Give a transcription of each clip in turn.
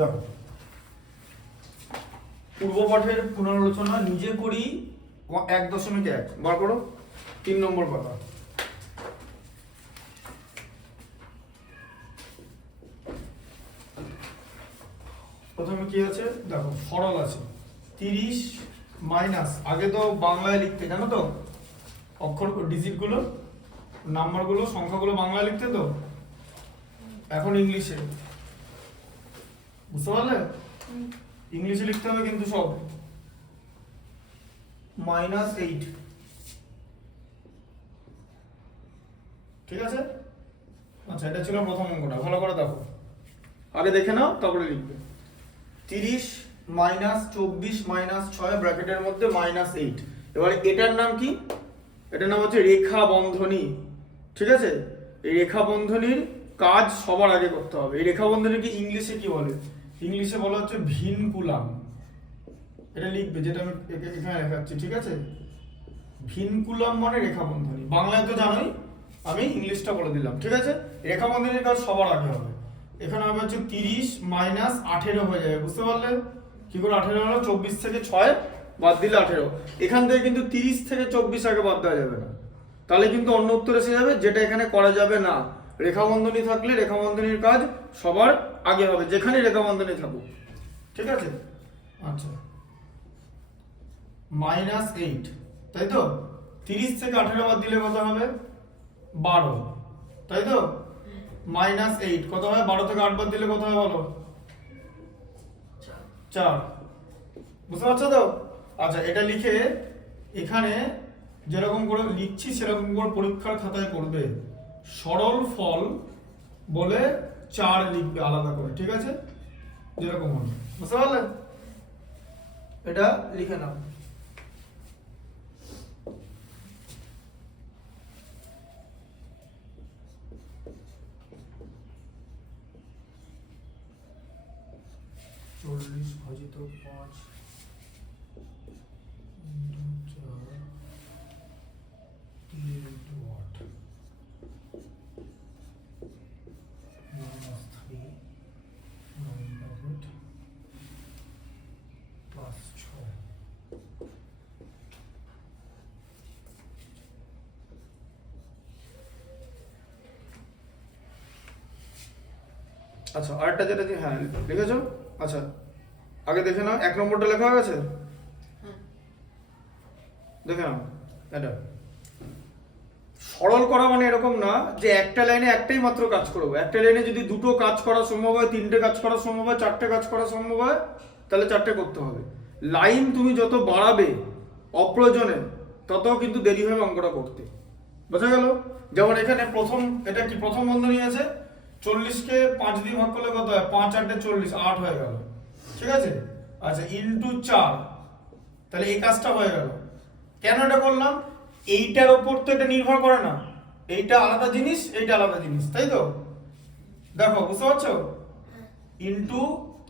দেখো, পূর্ব পাঠের পুনরালোচনা নিজে করি 1.1 বার করো। 3 নম্বর পাতা। প্রথমে কি আছে দেখো, সরল আছে 30 মাইনাস, আগে তো বাংলায় লিখতে জানো তো, অক্ষর ডিজিটগুলো নাম্বারগুলো সংখ্যাগুলো বাংলায় লিখতে, তো এখন ইংলিশে, বুঝতে পারলে? ইংলিশে লিখতে হবে কিন্তু সব। -8, ঠিক আছে? আচ্ছা, এটা ছিল প্রথম অঙ্কটা, ভালো করে দেখো, আগে দেখে নাও তারপরে লিখবে। 30 মাইনাস 24 মাইনাস 6 ব্র্যাকেটের মধ্যে -8। এবারে এটার নাম কি? এটার নাম হচ্ছে রেখা বন্ধনী, ঠিক আছে? এই রেখা বন্ধনীর কাজ সবার আগে করতে হবে। এই রেখা বন্ধনীকে ইংলিশে কি বলে? ইংলিশে বলা হচ্ছে ভিনকুলাম। এটা লিখবে, যেটা আমি এখানে দেখাচ্ছি, ঠিক আছে? ভিনকুলাম মানে রেখা বন্ধনী। বাংলায় তো জানোই, আমি ইংলিশটা বলে দিলাম, ঠিক আছে? রেখা বন্ধনীর কাজ সবার আগে হবে। এখানে হবে হচ্ছে 30 মাইনাস 18 হয়ে যাবে, বুঝতে পারলে? কি করে 18 হলো? 24 থেকে 6 বাদ দিলে 18। এখান থেকে কিন্তু 30 থেকে 24 আগে বাদ দেওয়া যাবে না, তাহলে কিন্তু অন্য উত্তর এসে যাবে, যেটা এখানে করা যাবে না। রেখা বন্ধনী থাকলে রেখা বন্ধনীর কাজ সবার আগে হবে, যেখানে রেখা বন্ধনী থাকুক, ঠিক আছে? আচ্ছা, -8, তাই তো? 30 থেকে 18 বাদ দিলে কত হবে? 12, তাই তো? -8 কত হয়? 12 থেকে 8 বাদ দিলে কত হয় বলো? 4, বুঝতে পারছো তো? আচ্ছা, এটা লিখে এখানে যেরকম করে লিখছি সেরকম করে পরীক্ষার খাতায় করবে। সরল ফল বলে 4 লিখবে আলাদা করে, ঠিক আছে? যেরকম হবে, বুঝতে পারলে? এটা লিখে নাও। চল্লিশ ভাজিত 5 আচ্ছা, আরেকটা যেটা হ্যাঁ লিখেছো। আচ্ছা, আগে দেখে নাও, 1 নম্বরটা লেখা হয়ে গেছে, দেখে নাও। এটা সরল করা মানে এরকম না যে একটা লাইনে একটাই মাত্র কাজ করবো। একটা লাইনে যদি দুটো কাজ করা সম্ভব হয়, 3টে কাজ করা সম্ভব হয়, 4টে কাজ করা সম্ভব হয়, তাহলে 4টে করতে হবে। লাইন তুমি যত বাড়াবে অপ্রয়োজনে, তত কিন্তু দেরি হবে অঙ্কটা করতে, বোঝা গেল? যেমন এখানে প্রথম, এটা কি প্রথম বন্ধনী আছে, 40কে 5 দিয়ে ভাগ করলে কত হয়? 5 8 40, 8 হয়ে গেল, ঠিক আছে? আচ্ছা, ইনটু 4, তাহলে এই কাজটা হয়ে গেল। কেন এটা করলাম? এইটার ওপর তো এটা নির্ভর করে না, এইটা আলাদা জিনিস, এইটা আলাদা জিনিস, তাই তো? দেখো, বুঝতে পারছো? ইনটু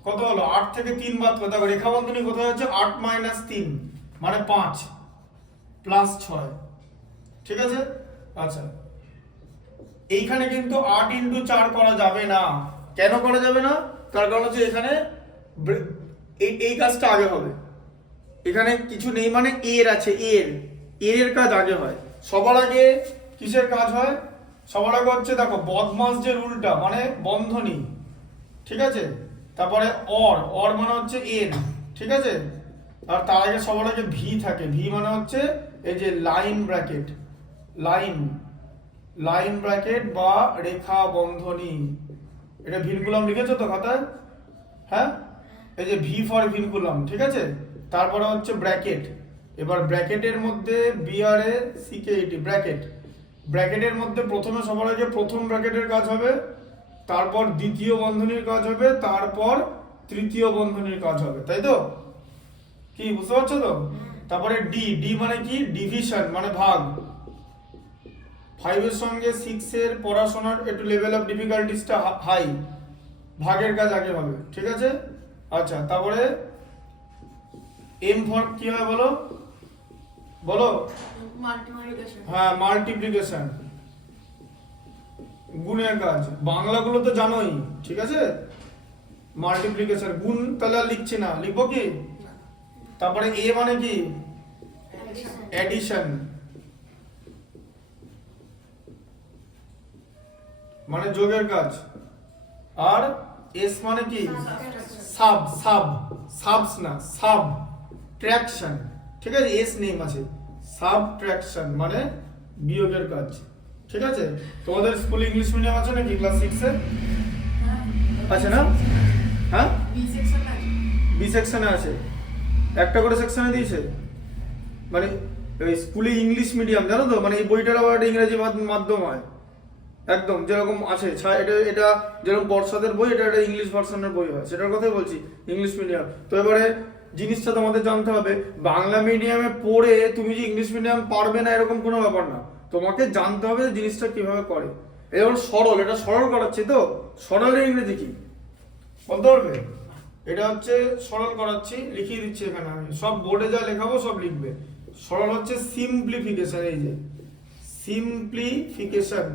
কত হলো? 8 থেকে 3 বাদ করে দেখো, রেখা বন্ধনী কোথায় হচ্ছে? 8 মাইনাস 3 মানে 5 প্লাস 6, ঠিক আছে? আচ্ছা, এইখানে কিন্তু 8 ইনটু 4 করা যাবে না। কেন করা যাবে না? তার কারণ হচ্ছে এখানে এই কাজটা আগে হবে, এখানে কিছু নেই মানে এর আছে, এর কাজ আগে হয়। সবার আগে কিসের কাজ হয়? সবার আগে হচ্ছে দেখো, বদমাস যে রুলটা মানে বন্ধনী, ঠিক আছে? তারপরে অর মানে হচ্ছে এর, ঠিক আছে? আর তার আগে সবার আগে ভি থাকে, ভি মানে হচ্ছে এই যে লাইন ব্র্যাকেট, লাইন ব্র্যাকেট বা রেখা বন্ধনী। এটা ভিনকুলাম লিখেছো তো খাতায়? হ্যাঁ, এই যে ভি ফর ভিনকুলাম, ঠিক আছে? তারপরে হচ্ছে ব্র্যাকেট। এবার ব্র্যাকেটের মধ্যে বিআরএ সিকেইটি ব্র্যাকেটের মধ্যে প্রথমে সবার আগে প্রথম ব্র্যাকেটের কাজ হবে, তারপর দ্বিতীয় বন্ধনীর কাজ হবে, তারপর তৃতীয় বন্ধনীর কাজ হবে, তাই তো? কি বুঝতে পারছো তো? তারপরে ডি মানে কি? ডিভিশন মানে ভাগ। 5 এর সঙ্গে 6 এর পড়াশোনার একটু লেভেল অফ ডিফিকাল্টিসটা হাই, ভাগের কাজ আগে হবে, ঠিক আছে? আচ্ছা, তারপরে এম ফর কি হয় বলো? হ্যাঁ, মাল্টিপ্লিকেশন, গুণের কাজ। বাংলাগুলো তো জানোই, ঠিক আছে? মাল্টিপ্লিকেশন, গুণ তাহলে আর লিখছি না, লিখবো কি? তারপরে এ মানে কি? এডিশন, মানে যোগের কাজ। আর এস মানে কি? সাব, সাবস না, সাব ট্র্যাকশন, ঠিক আছে? এস নেম আছে, সাবট্রাকশন মানে বিয়োগের কাজ, ঠিক আছে? তোমাদের স্কুল ইংলিশ মিডিয়াম আছে নাকি ক্লাস 6 এ? আছে না? হ্যাঁ, বি সেকশনে আছে, একটা করে সেকশনে দিয়েছে। মানে স্কুলে ইংলিশ মিডিয়াম, জানো তো, মানে এই বইটার আবার একটা ইংরেজি মাধ্যম হয়, একদম যেরকম আছে। এটা এটা যেরকম বর্ষাদের বই, এটা একটা ইংলিশ ভার্সনের বই হয়, সেটার কথাই বলছি, ইংলিশ মিডিয়াম। তো এবারে জিনিসটা তোমাদের জানতে হবে, বাংলা মিডিয়ামে পড়ে তুমি যে ইংলিশ মিডিয়াম পারবে না এরকম কোনো ব্যাপার না, তোমাকে জানতে হবে যে জিনিসটা কিভাবে করে। এবার সরল, এটা সরল করাচ্ছি তো, সরলের ইংরেজি কি বলতে পারবে? এটা হচ্ছে সরল করাচ্ছি, লিখিয়ে দিচ্ছি এখানে, আমি সব বোর্ডে যা লেখাবো সব লিখবে। সরল হচ্ছে সিম্পলিফিকেশন, এই যে সিম্পলিফিকেশন,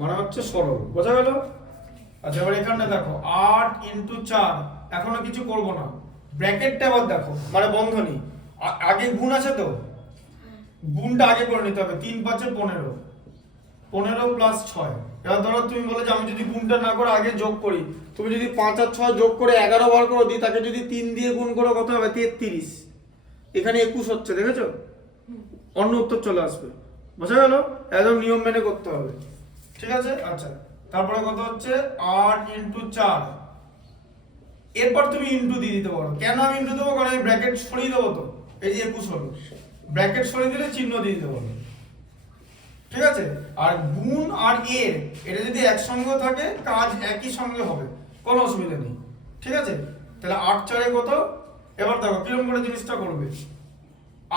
মানে হচ্ছে সরল, বোঝা গেল? আচ্ছা, এবার এখানটা দেখো 8 × 4, এখনো কিছু করব না, ব্র্যাকেটটা আবার দেখো, মানে বন্ধনী, আগে গুণ আছে তো, গুণটা আগে করে নিতে হবে। 3 × 5 = 15, 15 + 6। এবার ধরো তুমি বলে যে আমি যদি গুণটা না করে আগে যোগ করি, তুমি যদি 5 আর 6 যোগ করে 11 বার করো দিই, তাকে যদি 3 দিয়ে গুণ করো কত হবে? 33। এখানে 21 হচ্ছে, দেখেছো? অন্য উত্তর চলে আসবে, বোঝা গেল? একদম নিয়ম মেনে করতে হবে, ঠিক আছে? আচ্ছা, তারপরে কত হচ্ছে? 8 × 4। এরপর তুমি ইনটু দিয়ে দিতে পারো। কেন আমি ইনটু দেবো? কারণ আমি ব্র্যাকেট সরিয়ে দেবো তো, এই যে 21 হলো, ব্র্যাকেট সরিয়ে দিলে চিহ্ন দিয়ে দিতে পারো, ঠিক আছে? আর গুণ আর এর, এটা যদি একসঙ্গে থাকে কাজ একই সঙ্গে হবে, কোনো অসুবিধা নেই, ঠিক আছে? তাহলে 8 × 4 কত? এবার দেখো কিরকম করে জিনিসটা করবে।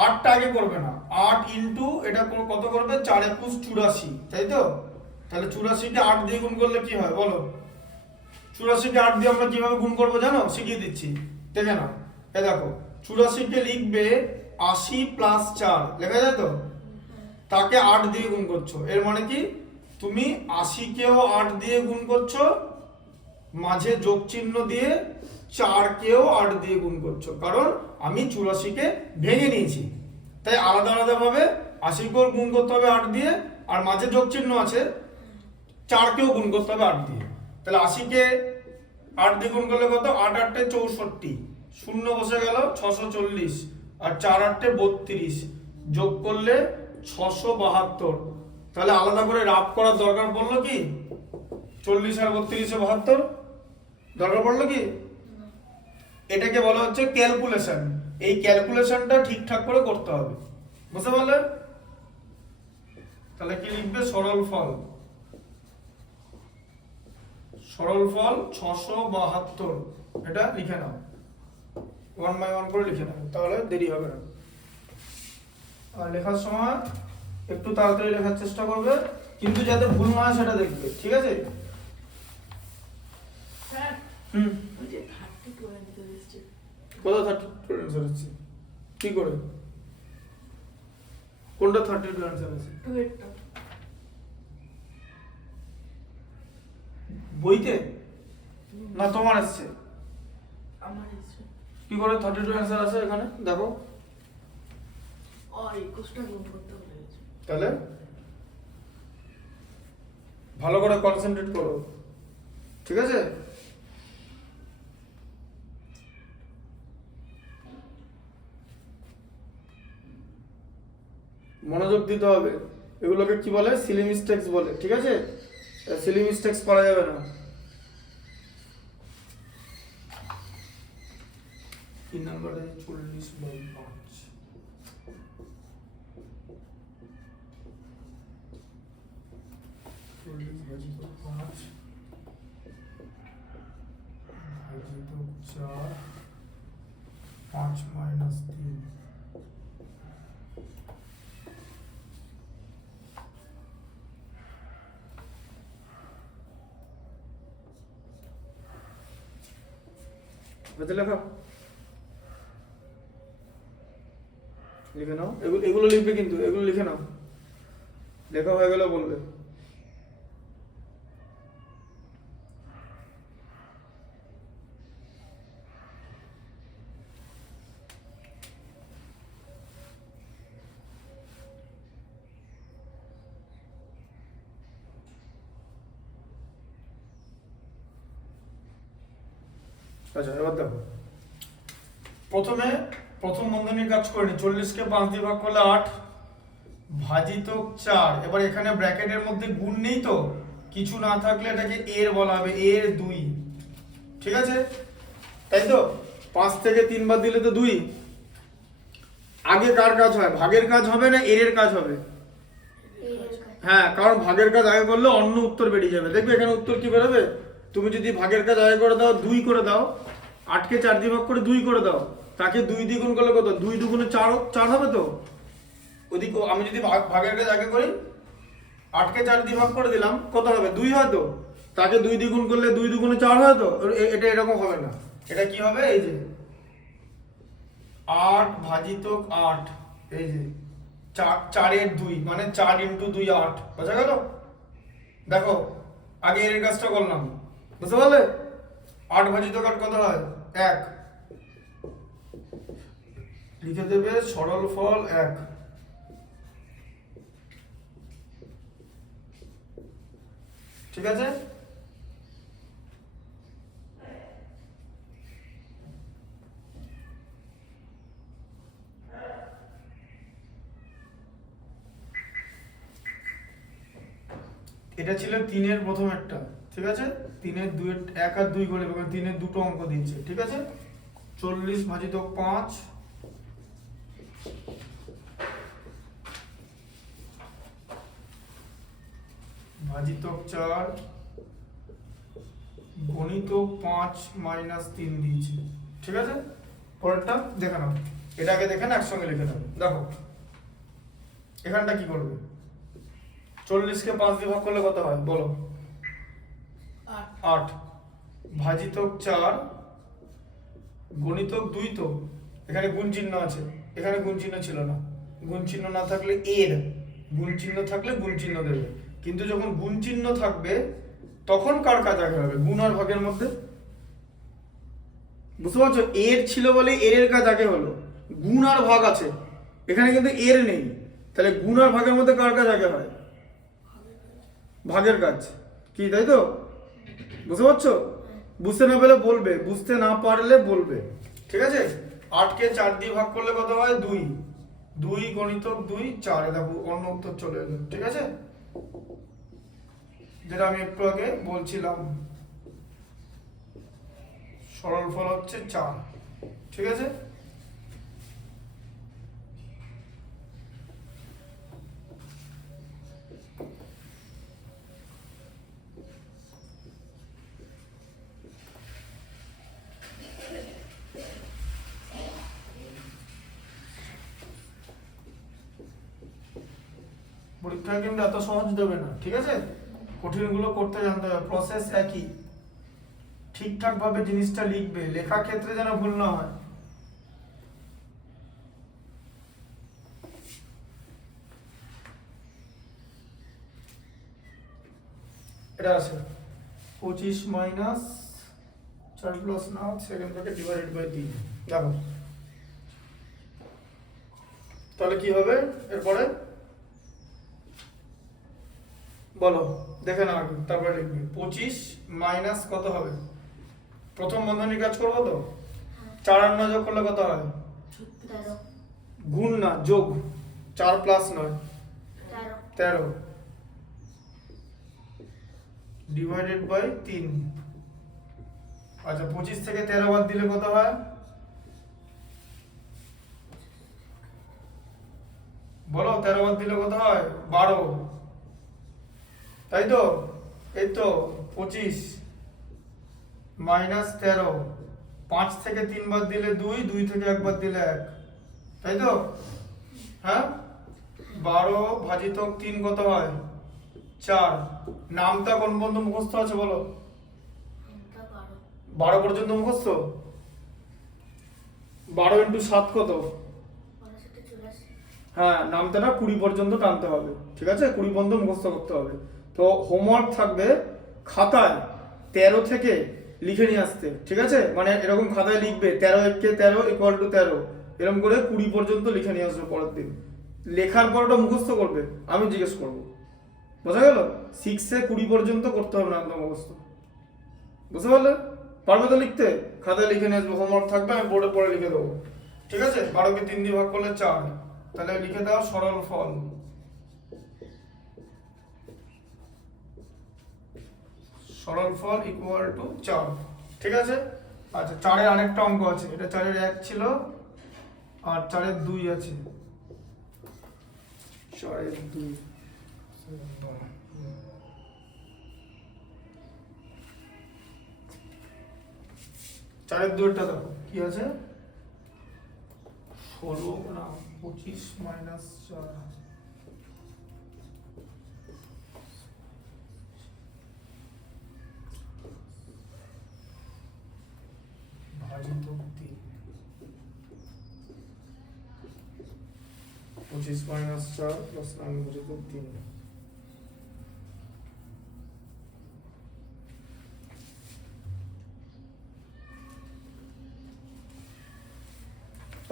8টা আগে করবে না, 8 ইনটু এটা কত করবে? 4 × 21 = 84, তাই তো? তাহলে 84কে 8 দিয়ে গুণ করলে কি হয় বলো? 84কে 8 দিয়ে আমরা কিভাবে গুণ করবো জানো? শিখিয়ে দিচ্ছি, দেখে নাও। এই দেখো, 84কে লিখবে 80 + 4, লেখা যায় তো? তাকে 8 দিয়ে গুণ করছো, এর মানে কি? তুমি 80কেও 8 দিয়ে গুণ করছো, মাঝে যোগ চিহ্ন দিয়ে 4কেও 8 দিয়ে গুণ করছো, কারণ আমি 84কে ভেঙে নিয়েছি, তাই আলাদা আলাদা ভাবে 80কেও গুণ করতে হবে 8 দিয়ে, আর মাঝে যোগ চিহ্ন আছে, 4কেও গুণ করতে হবে 8 দিয়ে। তাহলে 80কে 8 দিয়ে গুণ করলে কত? 8 × 8 = 64, শূন্য বসে গেল, 640, আর 4 × 8 = 32, যোগ করলে 672। তাহলে আলাদা করে রাফ করার দরকার পড়লো কি? 40 আর 32 = 72, দরকার পড়লো কি? এটাকে বলা হচ্ছে ক্যালকুলেশন। এই ক্যালকুলেশনটা ঠিকঠাক করে করতে হবে, বুঝতে পারলে? তাহলে কি লিখবে? সরল ফল, সরল ফল 672, এটা লিখে নাও, 1 বাই 1 করে লিখে নাও, তাহলে দেরি হবে না। আর লেখার সময় একটু তাড়াতাড়ি লেখার চেষ্টা করবে, কিন্তু যাতে ভুল না হয় সেটা দেখবে, ঠিক আছে? কোথা 32 অ্যান্সার আছে? কি করে? কোনটা 32 অ্যান্সার আছে? বইতে না তোমার আসছে? আমার আসছে। কি করে 32 অ্যান্সার আছে এখানে? দেখো, 21টা গুণ করতে ভুলে গেছি। তাহলে ভালো করে কনসেন্ট্রেট করো, ঠিক আছে? মনোযোগ দিতে হবে। এগুলোকে কি বলে? সিলি মিস্টেক্স বলে, ঠিক আছে? সিলি মিস্টেক্স করা যাবে না। 3 নম্বরে 40/5, ভাজিত 5 ভাজিত 4, 5 - 3। বুঝতে লেখা, লিখে নাও। এগুলো লিখবে, কিন্তু এগুলো লিখে নাও, লেখা হয়ে গেলে বলবে। আচ্ছা এবার দেখো, প্রথমে প্রথম বন্ধনীর কাজ করে নি। 40 কে 5 দিয়ে ভাগ করলে 8 ভাজিত 4। এবার এখানে ব্র্যাকেটের মধ্যে গুণ নেই তো, কিছু না থাকলে এটাকে এর বলা হবে, এর 2। ঠিক আছে, তাই তো? 5 থেকে 3 বাদ দিলে তো 2। আগে কার কাজ হয়, ভাগের কাজ হবে না এর কাজ হবে? হ্যাঁ, কারণ ভাগের কাজ আগে করলে অন্য উত্তর বেরিয়ে যাবে। দেখবে এখানে উত্তর কি বেরোবে, তুমি যদি ভাগের কাজ আগে করে দাও 2 করে দাও, 8 কে 4 দিয়ে ভাগ করে 2 করে দাও, তাকে 2 দিয়ে গুণ করলে কত, 2 দুগুণে 4 হবে তো। ওদিকে আমি যদি ভাগের কাজ আগে করি, 8 কে 4 দিয়ে ভাগ করে দিলাম, কত হবে, 2 হয় তো। তাকে 2 দিয়ে গুণ করলে 2 দুগুণে 4 হয় তো। এটা এরকম হবে না, এটা কি হবে, এই যে 8 ভাজিত 8, এই যে 4 এর 2 মানে 4 × 2 8, বোঝা গেল? দেখো আগে এর কাজটা করলাম, বুঝতে পারলে? 8 ভাজিত 8 কত হয়, 1। লিখে দেবে সরল ফল 1। ঠিক আছে, এটা ছিল 3-এর প্রথম একটা। ঠিক আছে, 3-এর 2-এর 1 আর 2 করে, এবং 3-এর দুটো অঙ্ক দিয়েছে। ঠিক আছে, 40 ভাজিত 5 ভাজিত 4 গণিত 5 - 3 দিয়েছে। ঠিক আছে, পরেরটা দেখে নাও, এটাকে দেখে না একসঙ্গে লিখে নাও। দেখো এখানটা কি করবে, 40 কে 5 দিয়ে ভাগ করলে কত হয় বলো, 8 ভাজিত 4 গণিতক 2 তো, এখানে গুণ চিহ্ন আছে, এখানে গুণ চিহ্ন ছিল না। গুণ চিহ্ন না থাকলে এর, গুণ চিহ্ন থাকলে গুণ চিহ্ন দেবে। কিন্তু যখন গুণ চিহ্ন থাকবে তখন কার কাজ আগে হবে, গুণ আর ভাগের মধ্যে। বুঝতে পারছো, এর ছিল বলে এর কাজ আগে হলো। গুণ আর ভাগ আছে, এখানে কিন্তু এর নেই, তাহলে গুণ আর ভাগের মধ্যে কার কাজ আগে হয়, ভাগের কাজ। কি তাই তো? বুঝতে পারছো? বুঝতে না পেলে বলবে, বুঝতে না পারলে বলবে। ঠিক আছে, 8 কে 4 দিয়ে ভাগ করলে কত হয়, 2। 2 গণিতক 2 4, দেখো অন্য উত্তর চলে এলো। ঠিক আছে, যেটা আমি একটু আগে বলছিলাম, সরল ফল হচ্ছে 4। ঠিক আছে, পরীক্ষায় কিন্তু এত সহজ দেবে না। ঠিক আছে, কঠিনগুলো করতে জানতে হবে, প্রসেস একই, ঠিকঠাক ভাবে জিনিসটা লিখবে, লেখার ক্ষেত্রে যেন ভুল না হয়। এটা আছে 25 - 4 + 9 সেকেন্ড থেকে ডিভাইডেড বাই 3। দেখো তাহলে কি হবে এরপরে বলো, দেখে নাও আগে, তারপরে লিখবে। 25 মাইনাস কত হবে, প্রথম বন্ধনীর কাজ করবো তো, 4 আর 9 যোগ করলে কত হয়, গুণ না যোগ, 4 + 9 13 ডিভাইডেড বাই 3। আচ্ছা 25 থেকে 13 বাদ দিলে কত হয়, বলো 13 বাদ দিলে কত হয়, 12। তাই তো, এই তো 25 - 13, 5 থেকে 3 বাদ দিলে 2, 2 থেকে 1 বাদ দিলে 1, তাই তো? হ্যাঁ, 12 ভাজিত 3 কত হয়, 4। নামটা কোন পর্যন্ত মুখস্থ আছে বলো, 12 পর্যন্ত মুখস্থ। 12 × 7 কত, হ্যাঁ নামটা 20 পর্যন্ত টানতে হবে। ঠিক আছে, 20 পর্যন্ত মুখস্থ করতে হবে। তো হোমওয়ার্ক থাকবে খাতায় 13 থেকে লিখে নিয়ে আসতে। ঠিক আছে, মানে এরকম খাতায় লিখবে 13 × 13 = 13, এরকম করে 20 পর্যন্ত লিখে নিয়ে আসবে পরের দিন। লেখার পর ওটা মুখস্থ করবে, আমি জিজ্ঞেস করবো। বোঝা গেল, 6 এ 20 পর্যন্ত করতে হবে না একদম মুখস্থ। বুঝতে পারলে? পারবে তো লিখতে? খাতায় লিখে নিয়ে আসবো, হোমওয়ার্ক থাকবে, আমি বোর্ডে পরে লিখে দেবো। ঠিক আছে, 12কে 3 দিয়ে ভাগ করলে 4, তাহলে লিখে দাও সরল ফল। সরল ফল ইকুয়াল টু 4। ঠিক আছে। আচ্ছা, 4-এর আরেকটা অঙ্ক আছে, এটা 4-এর 1 ছিল আর 4-এর 2 আছে। 4-এর 2 4-এর 2টা দেখো কি আছে, 16 না 25 মাইনাস 4 ভাজিত 3, 25 মাইনাস 4 প্লাস 9 ভাজিত 3।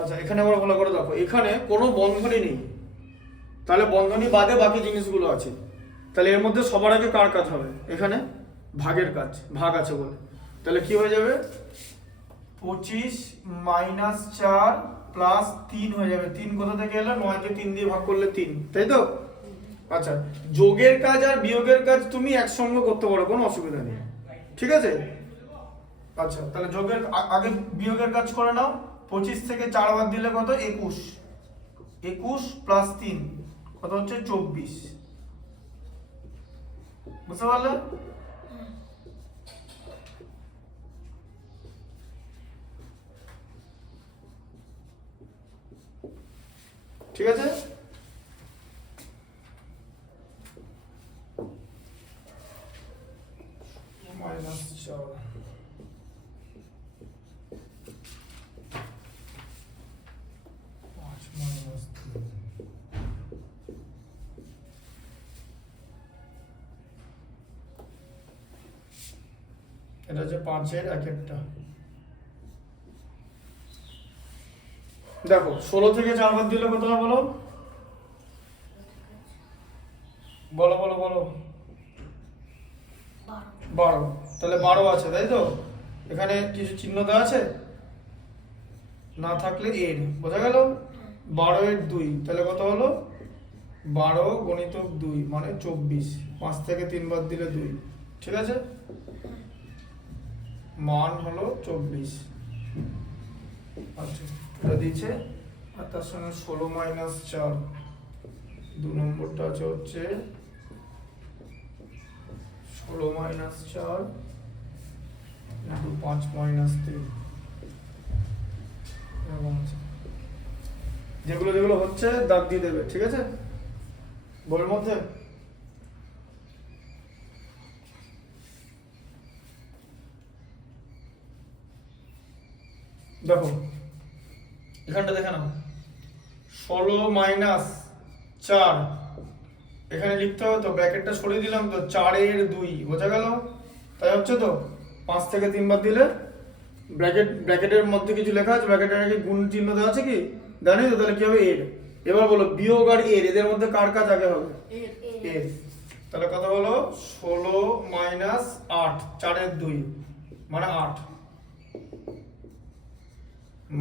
আচ্ছা, এখানে আবার ভালো করে দেখো, এখানে কোনো বন্ধনী নেই, তাহলে বন্ধনী বাদে বাকি জিনিসগুলো আছে, তাহলে এর মধ্যে সবার আগে কার কাজ হবে? এখানে ভাগের কাজ, ভাগ আছে বলে, তাহলে কি হয়ে যাবে 25 মাইনাস 4 প্লাস 3 হয়ে যাবে। 3 কোথা থেকে এলো? 9-কে 3 দিয়ে ভাগ করলে 3, তাই তো? আচ্ছা, যোগের কাজ আর বিয়োগের কাজ তুমি একসঙ্গে করতে পারো, কোনো অসুবিধা নেই। ঠিক আছে। আচ্ছা, তাহলে যোগের আগে বিয়োগের কাজ করে নাও। 25 থেকে 4 বাদ দিলে কত? 21। 21 প্লাস 3 কত হচ্ছে? 24। বুঝতে পারলে? ঠিক আছে। মাইনাস 4 মাইনাস 3, এটা হচ্ছে 5-এর এক একটা। দেখো 16 থেকে 4 বাদ দিলে কত হয় বলো? বলো বলো বলো। 12। তাহলে 12 আছে, তাই তো? এখানে কিছু চিহ্ন দেওয়া আছে, না থাকলে এর, বোঝা গেল? 12-এর 2, তাহলে কত হলো? 12 গুণিতক 2 মানে 24। 5 থেকে 3 বাদ দিলে 2। ঠিক আছে, মান হলো 24। আচ্ছা, এটা দিয়েছে, আর তার সঙ্গে 16 মাইনাস 4, 2 নম্বরটা আছে হচ্ছে 16 মাইনাস 4 ইন্টু 5 মাইনাস 3। যেগুলো যেগুলো হচ্ছে দাগ দিয়ে দেবে। ঠিক আছে, বইয়ের মধ্যে। দেখো এখানটা দেখে নাও, 16 মাইনাস 4, এখানে লিখতে হবে তো, ব্র্যাকেটটা সরিয়ে দিলাম তো, 4-এর 2, বোঝা গেল? তাই হচ্ছে তো। 5 থেকে 3 বাদ দিলে ব্র্যাকেটের মধ্যে কিছু লেখা আছে, ব্র্যাকেটের আগে গুণ চিহ্ন দেওয়া আছে কি? জানি তো, তাহলে কি হবে? এর। এবার বলো বিয়োগ আর এর, এদের মধ্যে কার কাজ আগে হবে? এর। তাহলে কত হলো? 16 মাইনাস 8, 4-এর 2 মানে 8,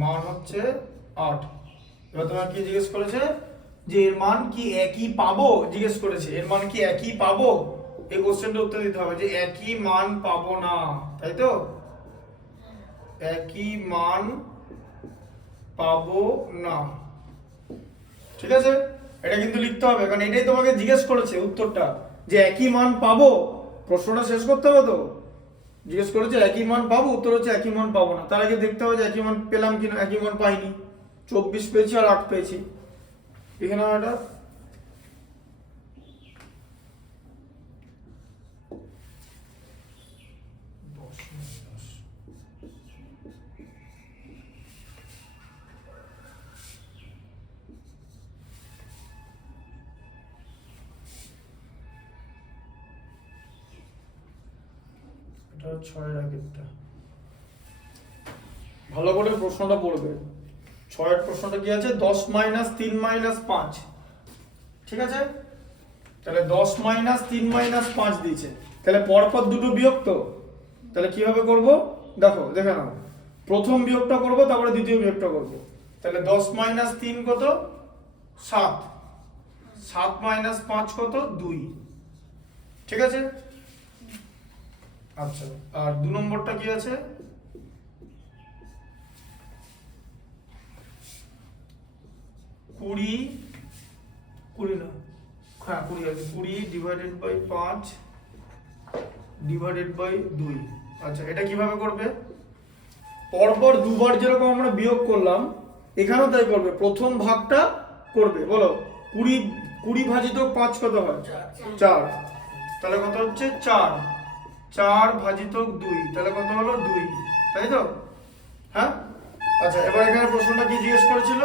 মান হচ্ছে 8। এবার তোমার কি জিজ্ঞেস করেছে? যে এর মান কি একই পাবো, জিজ্ঞেস করেছে। এর মান কি একই পাবো? এই কোশ্চেনটা উত্তর দিতে হবে যে একই মান পাবো না, তাই তো? একই মান পাবো না। ঠিক আছে, এটা কিন্তু লিখতে হবে, কারণ এটাই তোমাকে জিজ্ঞেস করেছে উত্তরটা, যে একই মান পাবো। প্রশ্নটা শেষ করতে হবে তো। জিজ্ঞেস করেছে একই মান পাবো, উত্তর হচ্ছে একই মান পাবো না। তার আগে দেখতে হবে যে একই মান পেলাম কিনা। একই মান পাইনি, 24 পেয়েছি আর 8 পেয়েছি। এখানে এটা এটা 6-এর আগেরটা। ভালো করে প্রশ্নটা পড়বে। 6-এর প্রশ্নটা কি আছে? 10 মাইনাস 3 মাইনাস 5। ঠিক আছে, তাহলে 10 মাইনাস 3 মাইনাস 5 দিয়েছে, তাহলে পরপর দুটো বিয়োগ তো, তাহলে কিভাবে করব? দেখো দেখে নাও, প্রথম বিয়োগটা করবো তারপরে দ্বিতীয় বিয়োগটা করবো। তাহলে 10 মাইনাস 3 কত? 7। 7 মাইনাস 5 কত? 2। ঠিক আছে। আচ্ছা, আর 2 নম্বরটা কি আছে? 20 না, হ্যাঁ 20 আছে, 20 ডিভাইডেড বাই 5 ডিভাইডেড বাই 2। আচ্ছা, এটা কিভাবে করবে? পরপর দুবার যেরকম আমরা বিয়োগ করলাম এখানেও তাই করবে, প্রথম ভাগটা করবে। বলো 20 ভাজিত 5 কত হয়? 4। তাহলে কত হচ্ছে? 4। 4 ভাজিত 2 তাহলে কত হলো? 2, তাই তো? হ্যাঁ। আচ্ছা, এবার এখানে প্রশ্নটা কি জিজ্ঞেস করেছিল?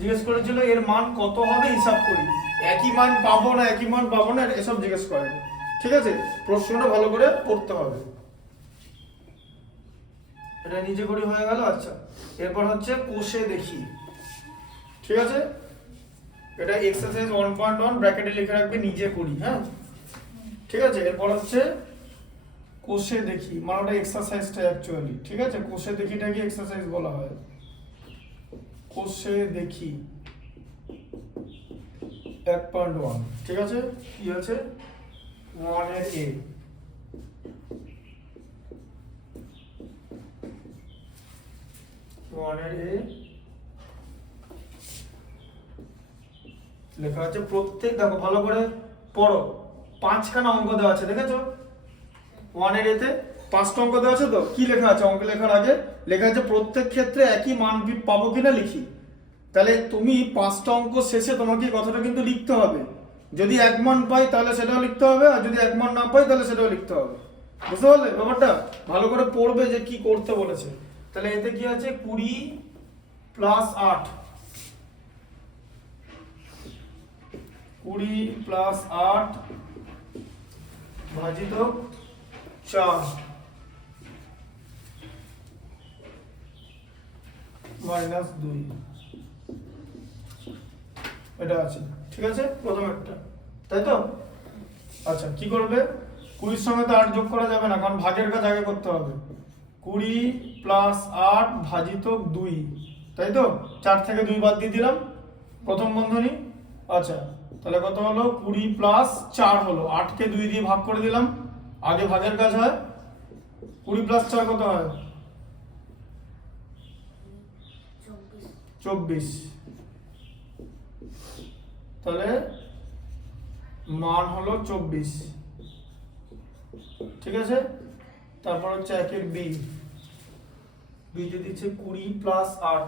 জিজ্ঞেস করেছিল এর মান কত হবে হিসাব করি, একই মান পাবো না একই মান পাবো না এসব জিজ্ঞেস করেনি। ঠিক আছে, প্রশ্নটা ভালো করে পড়তে হবে। এটা নিজে করি হয়ে গেল। আচ্ছা, এরপর হচ্ছে কোষে দেখি। ঠিক আছে, এটা এক্সারসাইজ 1.1 ব্র্যাকেটে লিখে রাখবে নিজে করি। হ্যাঁ, ঠিক আছে। এরপর হচ্ছে কোষে দেখি, মানে ওটা এক্সারসাইজটা অ্যাকচুয়ালি। ঠিক আছে, কোষে দেখিটাকে এক্সারসাইজ বলা হয়। কোষে দেখি 1.1। ঠিক আছে, কি আছে? 1 এর a, লেখা আছে প্রত্যেক, দেখো ভালো করে পড়ো, 5খানা অঙ্ক দেওয়া আছে, দেখেছো? 1 এর এতে 5টা অঙ্ক দেওয়া আছে। তো কি লেখা আছে অঙ্ক লেখার আগে? লেখা আছে প্রত্যেক ক্ষেত্রে একই মান পাবো কিনা লিখি। তাহলে তুমি 5টা অঙ্ক শেষে তোমাকে এই কথাটা কিন্তু লিখতে হবে। যদি 1 মান পাই তাহলে সেটাও লিখতে হবে, আর যদি 1 মান না পাই তাহলে সেটাও লিখতে হবে। বুঝতে পারলে ব্যাপারটা? ভালো করে পড়বে যে কি করতে বলেছে। তাহলে এতে কি আছে? 20 প্লাস 8, 20 প্লাস 8 ভাজিত 4 মাইনাস 2, এটা আছে। ঠিক আছে, প্রথম একটা, তাই তো? আচ্ছা, কি করবে? 20 সঙ্গে তো 8 যোগ করা যাবে না, কারণ ভাগের কাজ আগে করতে হবে। 20 প্লাস 8 ভাজিত 2, তাই তো? 4 থেকে 2 বাদ দিয়ে দিলাম, প্রথম বন্ধনী। আচ্ছা, তাহলে কত হলো? 20 প্লাস 4 হলো, 8কে 2 দিয়ে ভাগ করে দিলাম, আগে ভাগের কাজ হয়। 20 প্লাস 4 কত হয়? 24। তাহলে মান হলো 24। ঠিক আছে, তারপর হচ্ছে 1 এর বি, বিতে দিচ্ছে 20 প্লাস 8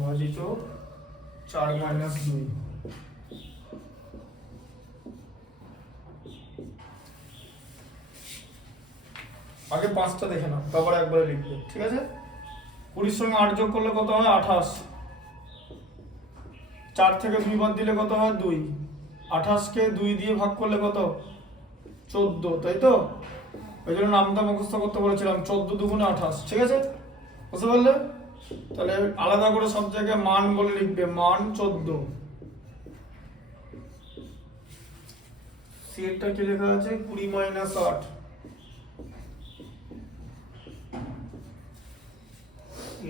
ভাজিত 4 মাইনাস 2। আগে 5টা দেখে নাও, তারপর একবারে লিখবে। ঠিক আছে, 20 সঙ্গে 8 যোগ করলে কত হয়? 28। 4 থেকে 2 বাদ দিলে কত হয়? 2। 28কে 2 দিয়ে ভাগ করলে কত? 14, তাই তো? ওই জন্য নামটা মুখস্থ করতে বলেছিলাম, 14 দুগুণে 28। ঠিক আছে, বুঝতে পারলে? তাহলে আলাদা করে সব জায়গায় মান বলে লিখবে, মান 14। সিএরটা কি লেখা আছে? 20 মাইনাস 8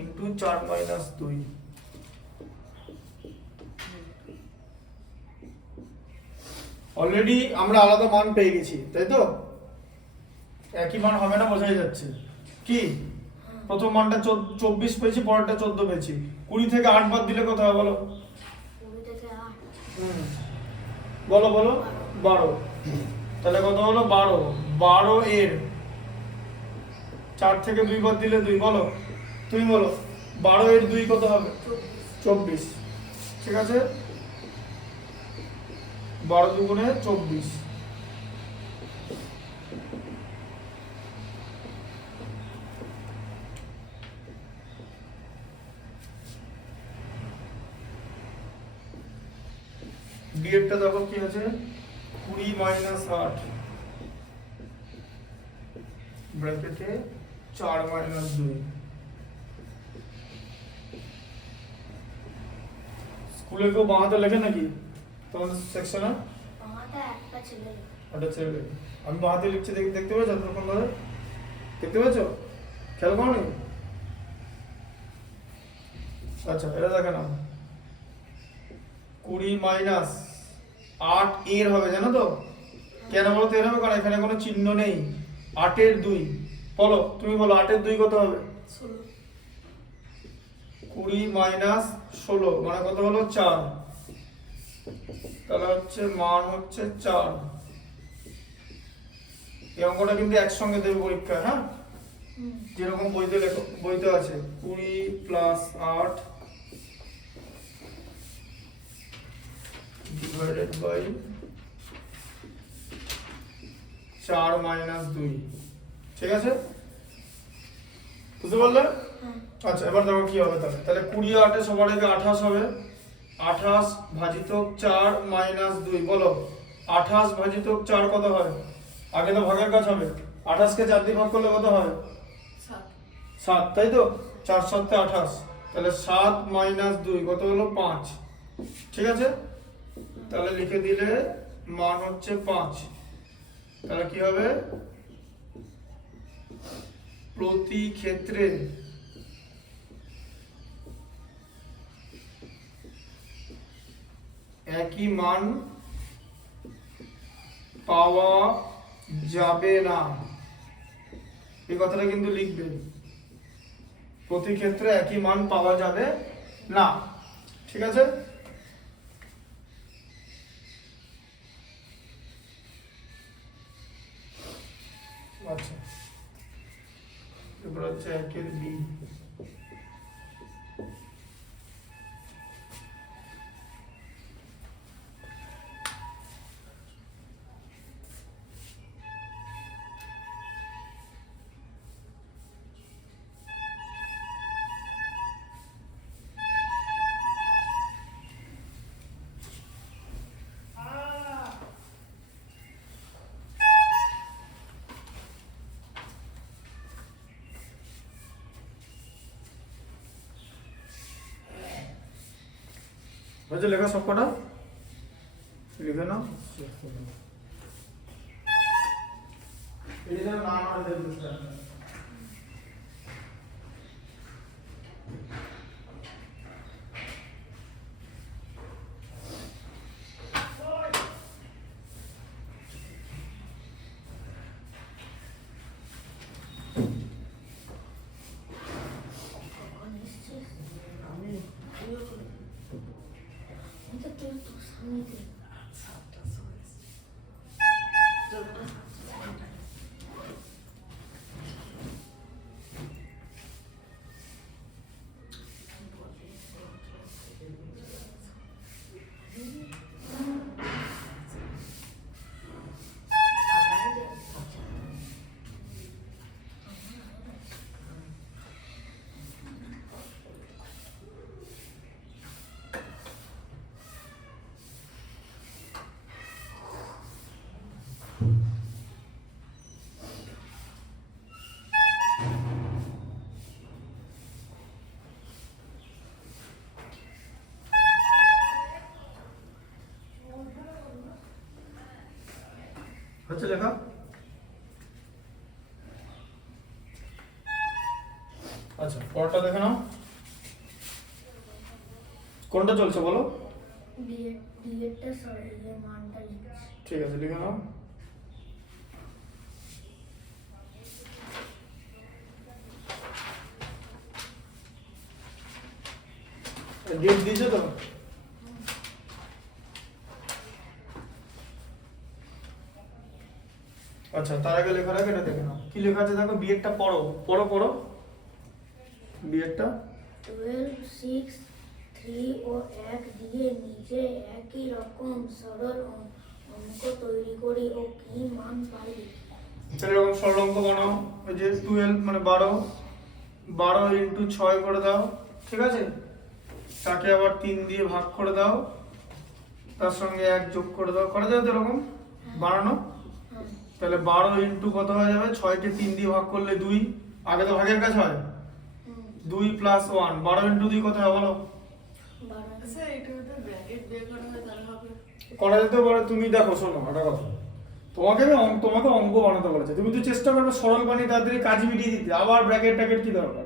ইন্টু 4 মাইনাস 2। অলরেডি আমরা আলাদা মান পেয়ে গেছি, তাই তো? একই মান হবে না, বোঝাই যাচ্ছে। কি প্রথম মানটা 24 পেয়েছি, পরেরটা 14 পেয়েছি। 20 থেকে 8 বাদ দিলে কত হয় বলো? 20 থেকে 8 বলো বলো 12। তাহলে কত হলো? 12। 12 এর 4 থেকে 2 বাদ দিলে 2। বলো, তুমি বলো 12 এর 2 কত হবে? 24। ঠিক আছে, 12 দুগুণে 24। ডিএরটা দেখো কি আছে? 20 মাইনাস 8 ব্র্যাকেটে 4 মাইনাস 2। স্কুলে কেউ বাংলাতে লেখে নাকি তোমাদের সেকশনে? বাংলাতে আটটা একটা ছেলে। ওটা ছেড়ে আমি হাতে লিখছি, দেখতে পেয়েছো এতক্ষণ ধরে? দেখতে পেয়েছো? খেয়াল করনি? আচ্ছা এটা দেখে নাও, 20 মাইনাস 8 এর হবে, জানো তো? কেন বলো তো এর হবে? কারণ এখানে কোনো চিহ্ন নেই। 8 এর 2 বলো, তুমি বলো 8 এর 2 কত হবে? 16। 20 মাইনাস 16 মানে কত হলো? 4। তাহলে হচ্ছে মান হচ্ছে 4। এই অঙ্কটা কিন্তু একসঙ্গে দেবে পরীক্ষা, হ্যাঁ? যেরকম বইতে লেখো, বইতে আছে 20 প্লাস 8 ডিভাইডেড বাই 4 মাইনাস 2। ঠিক আছে, বুঝতে পারলে? আচ্ছা এবার দেখো কি হবে। তাহলে 20 8 সবার আগে 28 হবে। 28 ভাজিত 4 মাইনাস 2 বলো 28 ভাজিত 4 কত হয়? আগে তো ভাগের কাজ হবে। 28 কে 4 দিয়ে ভাগ করলে কত হয়? 7। 7, তাই তো? 4 7 28, তাহলে 7 মাইনাস 2 কত হলো? 5। ঠিক আছে, তাহলে লিখে দিলে মান হচ্ছে 5। তাহলে কি হবে? প্রতি ক্ষেত্রে একই মান পাওয়া যাবে না, এই কথাটা কিন্তু লিখবে। প্রতি ক্ষেত্রে একই মান পাওয়া যাবে না। ঠিক আছে, আচ্ছা এবার হচ্ছে 1 এর বি। হয়েছে লেখা সব কটা? লিখে নাও। এই যে নাম আর দেব বুঝতে কখন এসছিস? আমি তুইও তো আমি তো তুই তোর সামনে 7টার সময় এসেছি। চলো না, 7টায়। হচ্ছে লেখা। আচ্ছা পরটা দেখে নাও, কোনটা চলছে বলো? বিয়েটা সরি মানটা লিখছি। ঠিক আছে লিখে নাও। ডেট দিয়েছো তো? আচ্ছা তার আগে লেখার আগে এটা দেখে নাও কি লেখা আছে। দেখো বিয়েরটা পড়ো পড়ো পড়ো বিয়েরটা। 12 6 3 ও 1 দিয়ে নিচে একই রকম সরল অঙ্ক তৈরি করি ও কি মান পাই। তাহলে এরকম সরল অঙ্ক বানাও। ওই যে 12 মানে 12, 12 ইন্টু 6 করে দাও। ঠিক আছে, তাকে আবার 3 দিয়ে ভাগ করে দাও, তার সঙ্গে 1 যোগ করে দাও। করা যাবে তো এরকম বানানো? তাহলে 12 ইন্টু কত হয়ে যাবে? 6 কে 3 দিয়ে ভাগ করলে 2। আগে তো ভাগের কাজ হয়। 2 প্লাস 1, 12 ইন্টু 2 কত হয় বলো? বাড়ানো। আচ্ছা এটা যদি ব্র্যাকেট বের করা হয় তাহলে হবে করা যেতে পারে। তুমি দেখো, শোনো একটা কথা, তোমাকে অঙ্ক বানাতে বলেছে, তুমি তো চেষ্টা করবে সরল বানিয়ে তাড়াতাড়ি কাজ মিটিয়ে দিতে, আবার ব্র্যাকেট ট্যাকেট কি দরকার?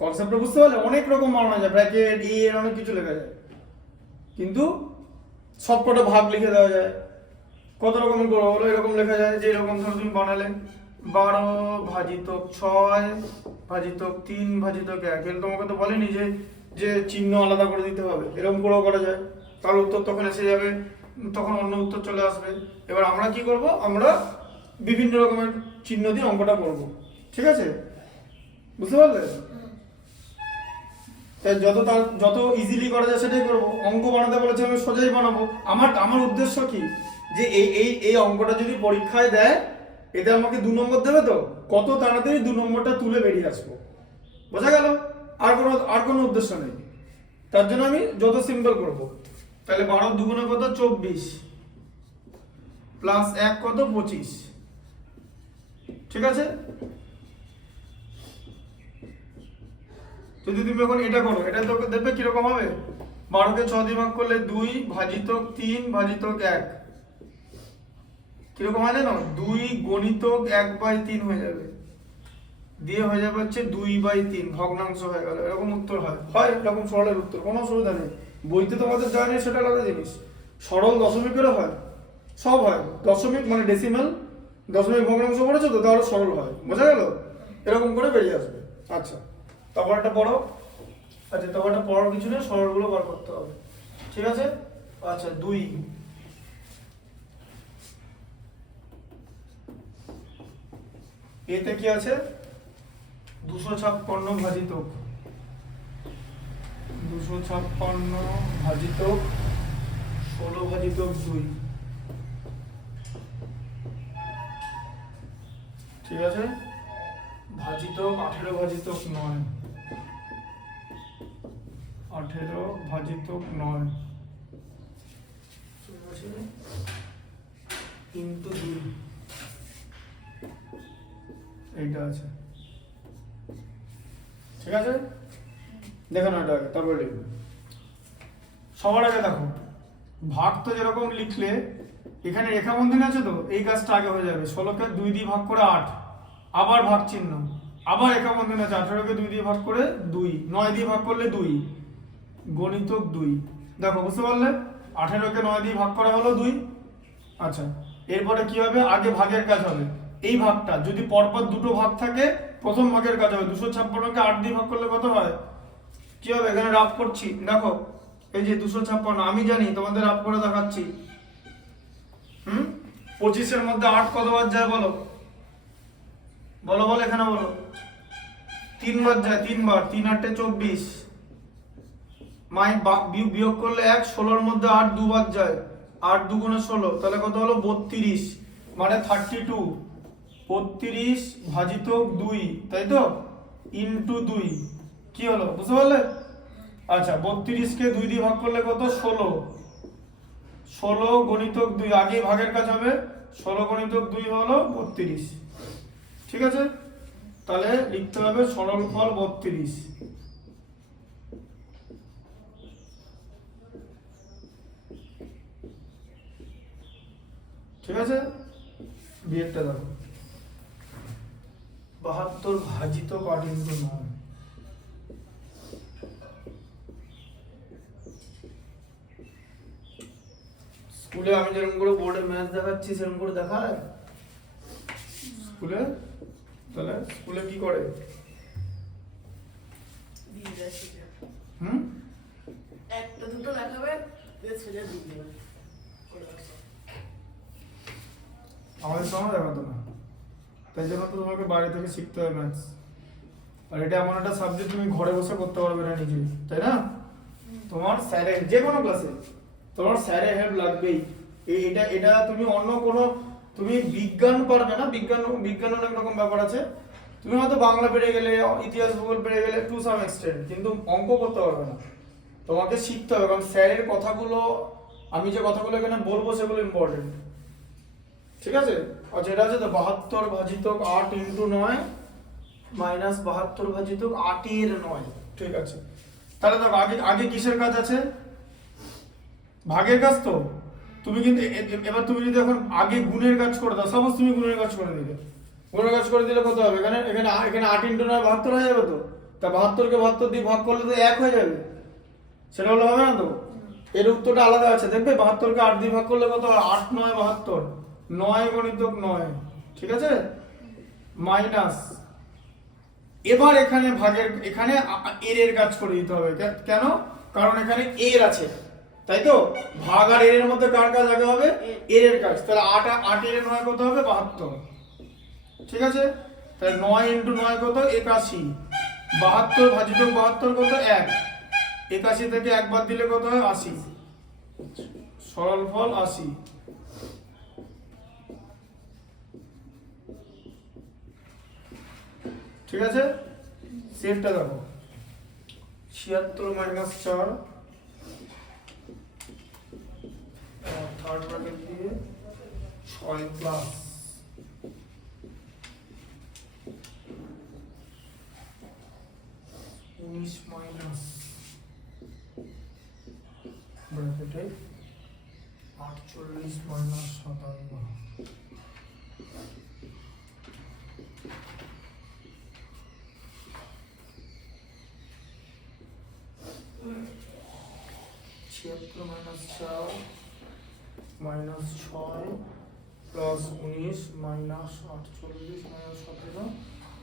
কনসেপ্টটা বুঝতে পারলে? অনেক রকম বানানো যায়, ব্র্যাকেট এর অনেক কিছু লেখা যায়, কিন্তু সবকটা ভাগ লিখে দেওয়া যায়। কত রকমের করবো বলো? এরকম লেখা যায় যে এরকম ধরো তুমি বানালে 12 ভাজিতক 6 ভাজিতক 3 ভাজিতক 1, এর তোমাকে তো বলেনি যে যে চিহ্ন আলাদা করে দিতে হবে, এরকম করেও করা যায়, তার উত্তর তখন এসে যাবে, তখন অন্য উত্তর চলে আসবে। এবার আমরা কি করব, আমরা বিভিন্ন রকমের চিহ্ন দিয়ে অঙ্কটা করব, ঠিক আছে? বুঝতে পারলে? তাই যত ইজিলি করা যায় সেটাই করবো। অঙ্ক বানাতে বলেছে, আমি সোজাই বানাবো। আমার উদ্দেশ্য কি, যে এই অঙ্কটা যদি পরীক্ষায় দেয়, এতে আমাকে 2 নম্বর দেবে, তো কত তাড়াতাড়ি 2 নম্বরটা তুলে বেরিয়ে আসবো, বোঝা গেল? আর কোনো উদ্দেশ্য নেই, তার জন্য আমি যত সিম্পল করব। তাহলে 12 দুগুণে কত? 24 প্লাস 1 কত? 25, ঠিক আছে? যদি তুমি এখন এটা করো, এটা তো দেখবে কিরকম হবে। 12কে 6 দিয়ে ভাগ করলে 2 ভাজিতক 3 ভাজিতক 1, কিরকম হয় জানো? 2 গণিতক 1/3 হয়ে যাবে, দিয়ে হয়ে যাবে হচ্ছে 2/3, ভগ্নাংশ হয়ে গেল। এরকম উত্তর হয় এরকম সরলের উত্তর, কোনো অসুবিধা নেই। বইতে তোমাদের যায় না সেটা আলাদা জিনিস, সরল দশমিকেরও হয়, সব হয়। দশমিক মানে ডেসিমাল, দশমিক ভগ্নাংশ পড়েছো তো, তাহলে সরল হয়, বোঝা গেল? এরকম করে বেরিয়ে আসবে। আচ্ছা, তারপর একটা পড়ো। আচ্ছা, তারপর একটা পড়ার কিছু নেই, সরলগুলো বার করতে হবে, ঠিক আছে? আচ্ছা, 2 এতে কি আছে? 256 ভাজিতক 16 ভাজিতক 2, ঠিক আছে? ভাজিতক 18 ভাজিতক 9, 18 ভাজিতক 9, ঠিক আছে? ইন্টু 2, এইটা আছে, ঠিক আছে? দেখো না এটা, তারপরে লিখবে। সবার আগে দেখো, ভাগ তো যেরকম লিখলে, এখানে রেখাবন্ধনী আছে তো, এই কাজটা আগে হয়ে যাবে। 16কে 2 দিয়ে ভাগ করে 8, আবার ভাগ চিহ্ন, আবার রেখাবন্ধনী আছে। 18কে 2 দিয়ে ভাগ করে 2, 9 দিয়ে ভাগ করলে 2, গণিতক 2। দেখো, বুঝতে পারলে? 18কে 9 দিয়ে ভাগ করা হলো 2। আচ্ছা, এরপরে কি হবে? আগে ভাগের কাজ হবে। এই ভাগটা যদি পরপর দুটো ভাগ থাকে, প্রথম ভাগের কাজ হবে। 256কে 8 দিয়ে ভাগ করলে কত হয়? কি হবে? এখানে রাফ করছি, দেখো, এই যে 256, আমি জানি, তোমাদের রাফ করে দেখাচ্ছি। 25-এর মধ্যে 8 কতবার যায় বলো? বলো, এখানে বলো। 3 বার যায়, 3 বার, 3 8 24, বিয়োগ করলে 1, 16-এর মধ্যে 8 2বার যায়, 8 2 × 16, তাহলে কত হলো? 32, মানে 32, 32 ভাজিতক 2, তাই তো? ইন্টু 2, কি হলো? বুঝতে পারলে? আচ্ছা, 32কে 2 দিয়ে ভাগ করলে কত? 16, 16 গণিতক 2, আগে ভাগের কাজ হবে। 16 গণিতক 2 হলো 32, ঠিক আছে? তাহলে লিখতে হবে সরল ফল 32, ঠিক আছে? বিয়েরটা দেখো, 72 ভাজিতক 8 × 9, স্কুলে আমি যেরকম করে বোর্ডে ম্যাথ দেখাচ্ছি সেরকম করে দেখায় স্কুলে? তাহলে স্কুলে কি করে? দিয়ে দেয় সোজা। হুম, একটা দুটো দেখাবে, দিয়ে সোজা দিয়ে দেবে। করে রাখছে। আমাদের সময় দেখাতো না, তাই জন্য তো তোমাকে বাইরে থেকে শিখতে হবে ম্যাথস। আর এটা এমন একটা সাবজেক্ট তুমি ঘরে বসে করতে পারবে না নিজে, তাই না? তোমার স্যারের, যে কোনো ক্লাসে তোমার স্যারের হেল্প লাগবেই। এটা তুমি অন্য কোনো, তুমি বিজ্ঞান পারবে না, বিজ্ঞান অনেক রকম ব্যাপার আছে। তুমি হয়তো বাংলা পেরে গেলে, ইতিহাস ভূগোল পেরে গেলে টু সাম এক্সটেন্ট, কিন্তু অঙ্ক করতে পারবে না। তোমাকে শিখতে হবে, কারণ স্যারের কথাগুলো, আমি যে কথাগুলো এখানে বলবো সেগুলো ইম্পর্টেন্ট, ঠিক আছে? আর যেটা আছে তো 72 ভাজিতক 8 × 9 - 72 ভাজিতক 8 এর 9, ঠিক আছে? তাহলে দেখো আগে আগে কিসের কাজ আছে? ভাগের কাজ তো। তুমি কিন্তু এবার তুমি যদি এখন আগে গুণের কাজ করে দাও, সাপোজ তুমি গুণের কাজ করে দিলে, গুণের কাজ করে দিলে কত হবে? এখানে এখানে এখানে 8 × 9 72 হয়ে যাবে তো। তা 72 কে 72 দিয়ে ভাগ করলে তো 1 হয়ে যাবে, সেটা হলে হবে না তো। এর উত্তরটা আলাদা আছে, দেখবে 72 কে 8 দিয়ে ভাগ করলে কত হয়? 8 9 72, 9 × 9, ঠিক আছে, মাইনাস। এবার এখানে ভাগের, এখানে এর কাজ করে দিতে হবে। কেন? কারণ এখানে এর আছে, তাই তো। ভাগ আর এর মধ্যে কার কাজ আগে হবে? এর কাজ। তাহলে 8 এর 9 কত হবে? 72, ঠিক আছে। তাহলে 9 × 9 কত? 81, 72 ভাজিত 72 কত? 1, 81 থেকে 1 বাদ দিলে কত হয়? 80, সরল ফল 80। ঠিক আছে, সেটটা দেখো, 76 - 4, থার্ড ব্র্যাকেট দিয়ে 6 প্লাস 19 মাইনাস ব্র্যাকেটে 48 minus 57, 76 - 4 minus 6 plus 19 minus 48 minus 17,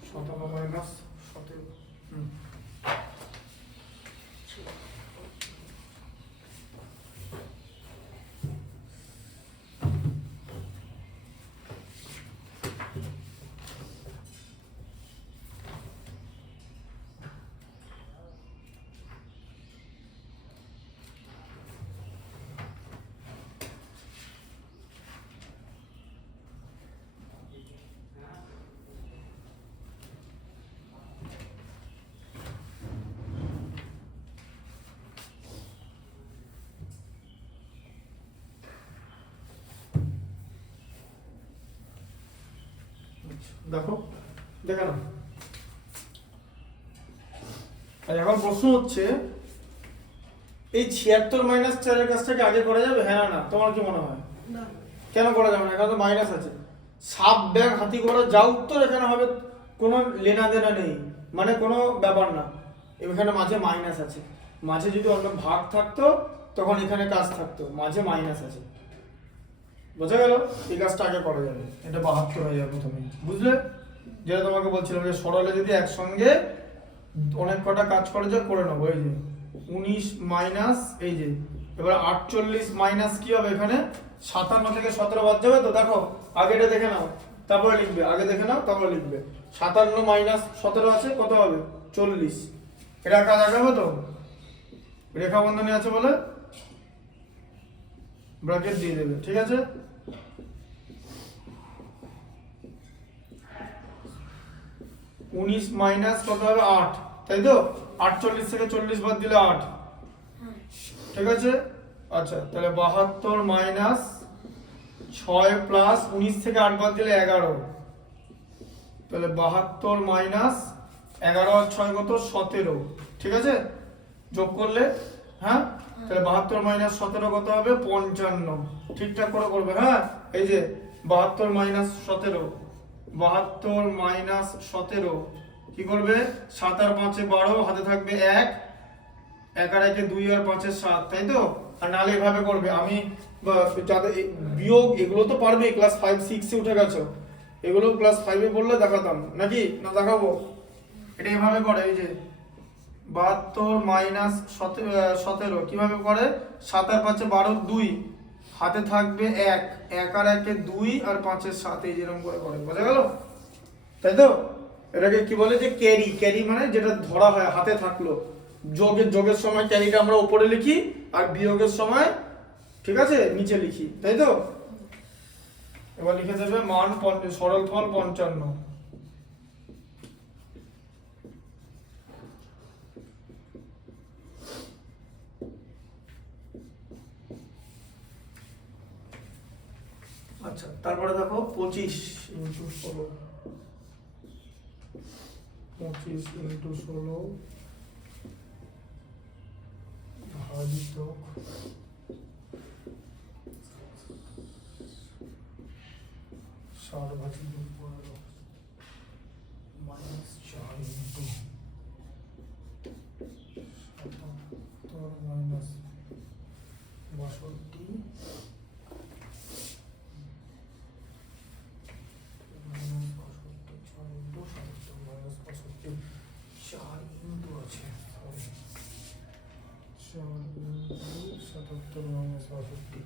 17 minus 17। দেখো, দেখে নাও। আর এখন প্রশ্ন হচ্ছে, এই 76 - 4 এর কাজটাকে আগে করা যাবে? হ্যাঁ না? তোমার কি মনে হয়? না, কেন করা যাবে না? এখানে তো মাইনাস আছে। সাপ ব্যাগ হাতি ঘোড়া যা উত্তর এখানে হবে, কোনো লেনা দেনা নেই, মানে কোনো ব্যাপার না। এখানে মাঝে মাইনাস আছে, মাঝে যদি অন্য ভাগ থাকতো তখন এখানে কাজ থাকতো, মাঝে মাইনাস আছে, বোঝা গেল? এই কাজটা আগে করা যাবে, এটা 72 হয়ে যাবে প্রথমে, বুঝলে? যেটা তোমাকে বলছিলাম যে সরলে যদি একসঙ্গে অনেক কটা কাজ করে যা করে নেবো। এই যে 19 মাইনাস, এই যে এবার 48 মাইনাস কি হবে? এখানে 57 থেকে 17 বাদ যাবে তো। দেখো আগে এটা দেখে নাও, তারপরে লিখবে। আগে দেখে নাও, তারপরে লিখবে। 57 মাইনাস 17 আছে, কত হবে? 40। এটা কাজ আগে হবে তো, রেখা বন্ধনী আছে বলে ব্র্যাকেট দিয়ে দেবে, ঠিক আছে। উনিশ মাইনাস কত হবে? 8, তাই তো। 48 থেকে 40 বাদ দিলে 8, ঠিক আছে। আচ্ছা, তাহলে 72 মাইনাস 6 প্লাস 19 থেকে 8 বাদ দিলে 11, তাহলে 72 মাইনাস 11 আর 6 কত? 17, ঠিক আছে। যোগ করলে, হ্যাঁ, তাহলে 72 মাইনাস 17 কত হবে? 55। ঠিকঠাক করে করবে, হ্যাঁ। এই যে 72 মাইনাস 17, 72 মাইনাস 17 কি করবে? 7 আর 5 12, হাতে থাকবে 1, 1 আর 1 2 আর 5 7, তাই তো। আর নালে এভাবে করবে। আমি যাদের বিয়োগ এগুলো তো পারবে, ক্লাস 5 6 এ উঠে গেছো, এগুলো ক্লাস 5 এ পড়লে দেখাতাম নাকি? না দেখাবো? এটা এভাবে করে, এই যে 72 মাইনাস 17 কিভাবে করে? 7 আর 5 12 2, হাতে থাকবে 1, 1 আর 1 2 আর 5 7, এই যেরকম করে করে, বোঝা গেল? তাই তো। এটাকে কি বলে? যে ক্যারি। ক্যারি মানে যেটা ধরা হয়, হাতে থাকলো। যোগের সময় ক্যারিটা আমরা উপরে লিখি, আর বিয়োগের সময়, ঠিক আছে, নিচে লিখি, তাই তো। এবার লিখে দেবে মান সরল ফল 55। আচ্ছা, তারপরে দেখো 25 × 16, 25 × 16 ভাজিতক ষাট ভাজিতক 15 মাইনাস 4 ইন্টু 77 মাইনাস 62 4 ইন্টু আছে সরি 4 ইন্টু 77 মাইনাস 62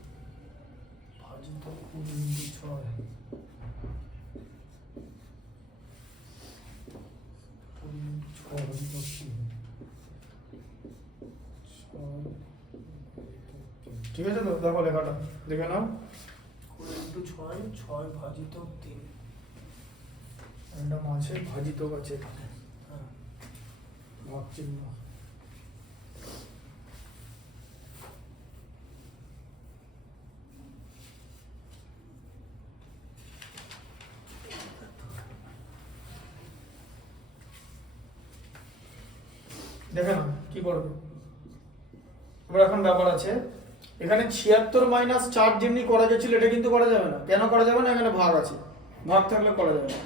ভাজিত 20 ইন্টু 6 ঠিক আছে তো দেখো লেখাটা দেখে নাও 20 ইন্টু 6 6 ভাজিত 3 এটা মাঝে ভাজিত আছে এখানে হ্যাঁ ভাগ চিহ্ন দেখে না কি করবে এবার এখন ব্যাপার আছে এখানে 76 মাইনাস 4 যেমনি করা গেছিল এটা কিন্তু করা যাবে না কেন করা যাবে না এখানে ভাগ আছে ভাগ থাকলে করা যাবে না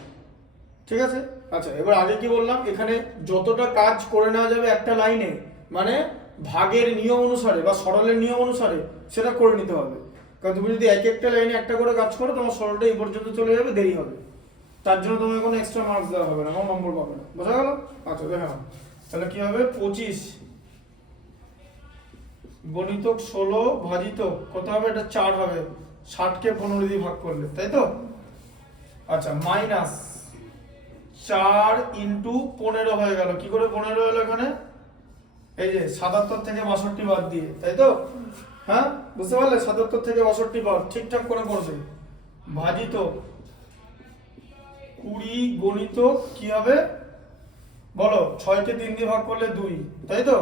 ঠিক আছে আচ্ছা এবার আগে কি বললাম এখানে যতটা কাজ করে নেওয়া যাবে একটা লাইনে মানে ভাগের নিয়ম অনুসারে বা সরলের নিয়ম অনুসারে সেটা করে নিতে হবে কারণ তুমি যদি এক একটা লাইনে একটা করে কাজ করো তোমার সরলটা এই পর্যন্ত চলে যাবে দেরি হবে তার জন্য তোমাকে কোনো এক্সট্রা মার্কস দেওয়া হবে না কোনো নম্বর পাবে না বোঝা গেল আচ্ছা দেখো তাহলে কি হবে 25 গণিতক 16 ভাজিতক কত হবে এটা 4 হবে 60 কে 15 দিয়ে ভাগ করলে তাই তো আচ্ছা মাইনাস 4 ইন্টু 15 হয়ে গেল কি করে 15 হলো এখানে এই যে 77 থেকে 62 বাদ দিয়ে তাই তো হ্যাঁ বুঝতে পারলে 77 থেকে 62 বাদ ঠিকঠাক করে করবে ভাজিতক 20 গণিতক কি হবে বলো 6 কে 3 দিয়ে ভাগ করলে 2 তাই তো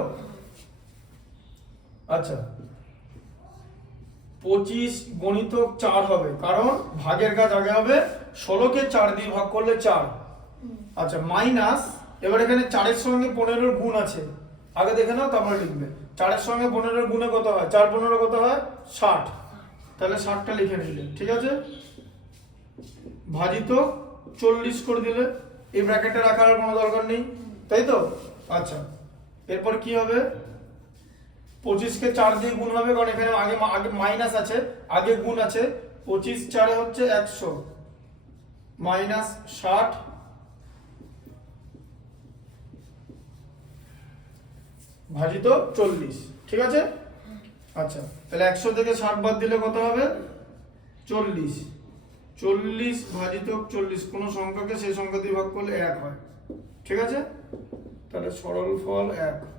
আচ্ছা 25 গণিতক 4 হবে কারণ ভাগের কাজ আগে হবে 16 কে 4 দিয়ে ভাগ করলে 4 আচ্ছা মাইনাস এবার এখানে 4 এর সঙ্গে 15 এর গুণ আছে আগে দেখে নাও তারপরে লিখবে 4 এর সঙ্গে 15 এর গুণে কত হয় 4 15 কত হয় 60 তাহলে 60টা লিখে নিলে ঠিক আছে ভাজিতক 40 করে দিলে এই ব্র্যাকেটে রাখার কোনো দরকার নেই তাই তো আচ্ছা এরপর কি হবে 25 কে 4 দিয়ে গুণ হবে কারণ এখানে আগে আগে মাইনাস আছে আগে গুণ আছে 25 4 হচ্ছে 100 মাইনাস 60 ভাজিত 40 ঠিক আছে আচ্ছা তাহলে 100 থেকে 60 বাদ দিলে কত হবে 40 40 ভাজিত 40 কোন সংখ্যাকে সেই সংখ্যা দিয়ে ভাগ করলে 1 হয় ঠিক আছে তাহলে সরল ফল 1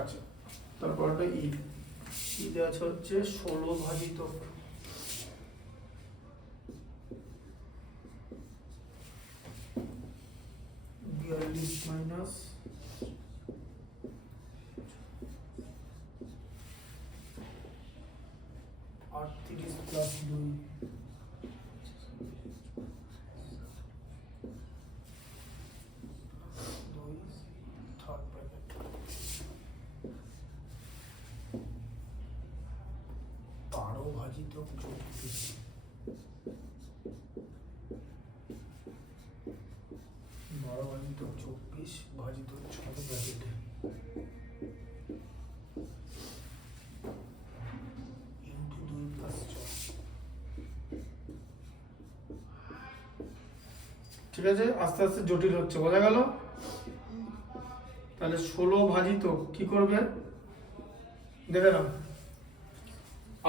আচ্ছা তারপরটা ই দেওয়া হচ্ছে 16 ভাজিত 42 মাইনাস 38 প্লাস 2 ভাজিত 34 12 12 ভাজিত 24 ভাজিত 6 ব্র্যাকেটে ইনটু 2 প্লাস 4। ঠিক আছে, আস্তে আস্তে জটিল হচ্ছে, বোঝা গেল? তাহলে 16 ভাজিত কি করবে দেখে নাও,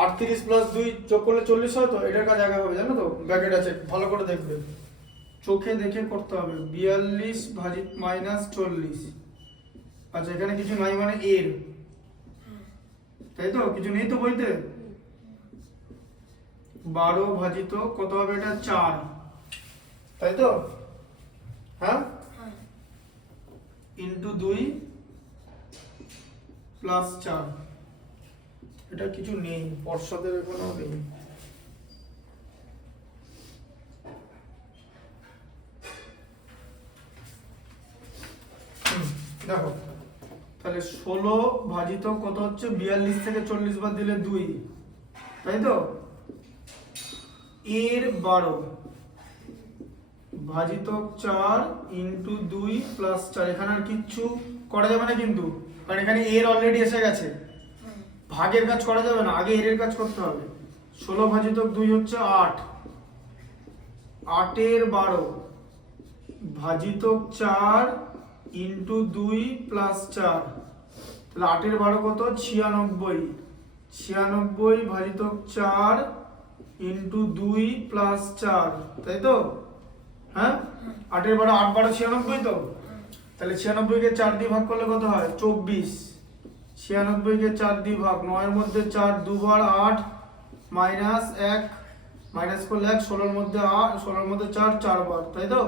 38 প্লাস 2 যোগ করলে 40 হয় তো, এটার কাজ আগে হবে, জানো তো? ব্র্যাকেট আছে, ভালো করে দেখবে, চোখে দেখে করতে হবে। 42 ভাজিত মাইনাস 40, আচ্ছা এখানে কিছু নাই মানে এর, তাই তো? কিছু নেই তো বইতে। 12 ভাজিত কত হবে এটা 4, তাই তো? হ্যাঁ, ইন্টু 2 প্লাস 4, এটা কিছু নেই, পর্ষদের এখনো নেই। দেখো তাহলে 16 ভাজিত কত হচ্ছে, 42 থেকে 40 বাদ দিলে 2, তাই তো? এর 12 ভাজিত 4 ইন্টু 2 প্লাস 4, এখানে আর কিচ্ছু করা যাবে না কিন্তু, কারণ এখানে এর অলরেডি এসে গেছে, ভাগের কাজ করা যাবে না, আগে এর কাজ করতে হবে। 16 ভাজিত 2 হচ্ছে 8, 8 এর 12 ভাজিত 4 ইন্টু 2 প্লাস 4, তাহলে 8 এর 12 কত, 96, 96 ভাজিত 4 ইন্টু 2 প্লাস 4, তাই তো? হ্যাঁ, 8 এর 12, 8 12 96 তো, তাহলে 96 কে 4 দিয়ে ভাগ করলে কত হয় 24, 96 কে 4 দিয়ে ভাগ, 9 এর মধ্যে 4 দুবার 8 মাইনাস 1, মাইনাস করলে 1, 16 এর মধ্যে 8, 16 এর মধ্যে 4 4 বার, তাই তো?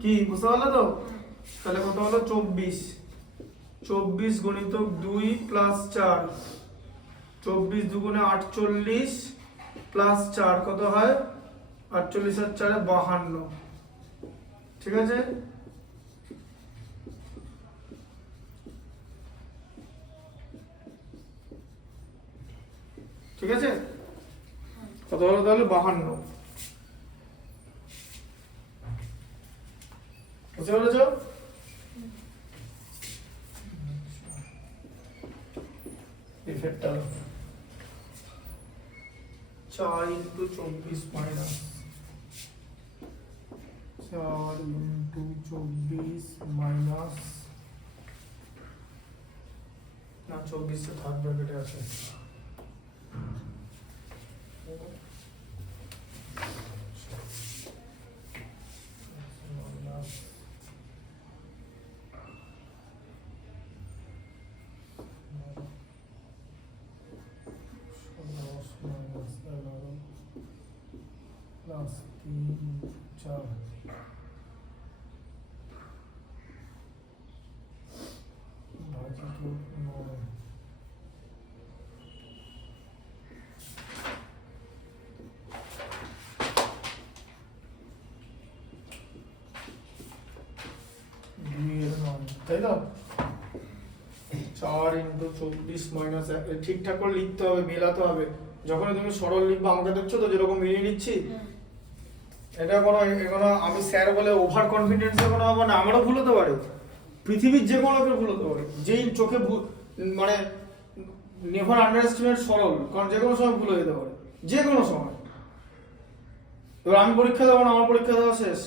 কি বুঝতে পারলে তো? তাহলে কত হলো 24, 24 গুণিত 2 প্লাস 4, 24 দুগুণে 48 প্লাস 4 কত হয় 48 আর 4 52, ঠিক আছে? ঠিক আছে, কত হলো তাহলে 52, বুঝতে পেরেছ? ইফেক্টটা 4 ইন্টু 24 মাইনাস 4 ইন্টু 24 মাইনাস, না 24 তো থার্ড ব্র্যাকেটে আছে, প্লাস 3 4 ভাজিত 9, তাই তো? 4 ইন্টু 24 মাইনাস, ঠিকঠাক করে লিখতে হবে, মেলাতে হবে। যখন তুমি সরল লিখবে, আমাকে দেখছো তো যেরকম মিলিয়ে নিচ্ছি, এটা কোনো এখনো আমি স্যার বলে ওভার কনফিডেন্স কোনো হবে না, আমারও ভুল হতে পারে, পৃথিবীর যে কোনো লোকের ভুল হতে পারে, যেই চোখে মানে নেভার আন্ডারএস্টিমেট সরল, কারণ যে কোনো সময় ভুল হয়ে যেতে পারে, যে কোনো সময়। এবার আমি পরীক্ষা দেবো না, আমার পরীক্ষা দেওয়া শেষ,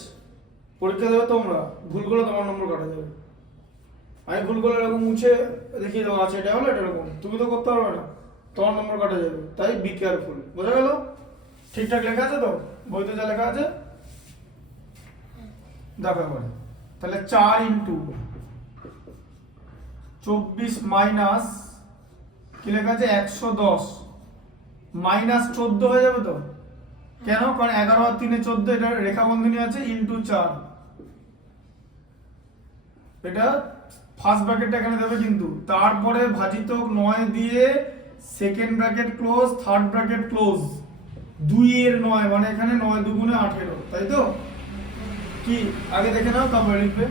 পরীক্ষা দেবে তোমরা, ভুল করলে তোমার নম্বর কাটা যাবে। আমি ভুল করলে এরকম মুছে দেখিয়ে দেবো, আছে এটা হলো এটা এরকম, তুমি তো করতে পারবে না, তোমার নম্বর কাটা যাবে, তাই বি কেয়ারফুল, বোঝা গেল? ঠিকঠাক লেখা আছে তো বইতে, যা লেখা আছে দেখো এবারে, তাহলে 4 ইন্টু 24 মাইনাস কি লেখা আছে 110 মাইনাস 14 হয়ে যাবে তো, কেন? কারণ 11 আর 3 14, এটা রেখা বন্ধনী আছে, ইন্টু 4, এটা ফার্স্ট ব্র্যাকেটটা এখানে দেবে কিন্তু, তারপরে ভাজিত 9 দিয়ে second bracket close, third bracket close, 2 এর 9 মানে এখানে 9 দুগুণে 18, তাই তো? কি আগে দেখে নাও তারপরে লিখবে।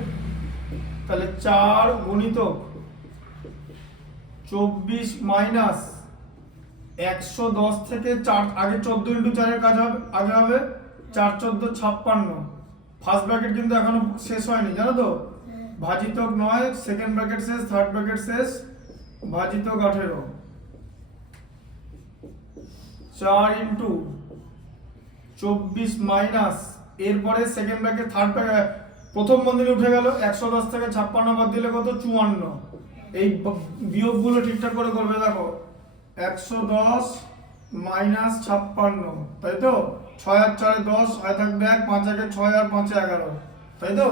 তাহলে 4 গুণিতক 24 মাইনাস 110 থেকে 4, আগে 14 ইন্টু 4 এর কাজ হবে, আগে হবে 4 14 56, ফার্স্ট ব্র্যাকেট কিন্তু এখনো শেষ হয়নি জানো তো, ভাজিতক 9, সেকেন্ড ব্র্যাকেট শেষ, থার্ড ব্র্যাকেট শেষ, ভাজিতক 18, 4 ইন্টু 24 মাইনাস, এরপরে সেকেন্ড ব্র্যাকেট থার্ড ব্র্যাকেট প্রথম বন্ধনী উঠে গেল, 110 থেকে 56 বাদ দিলে কত 54, এই বিয়োগগুলো ঠিকঠাক করে করবে দেখো, 110 মাইনাস 56, তাই তো 6 আর 4 10, হয় থাকবে 1, 5 একে 6 আর 5 11, তাই তো,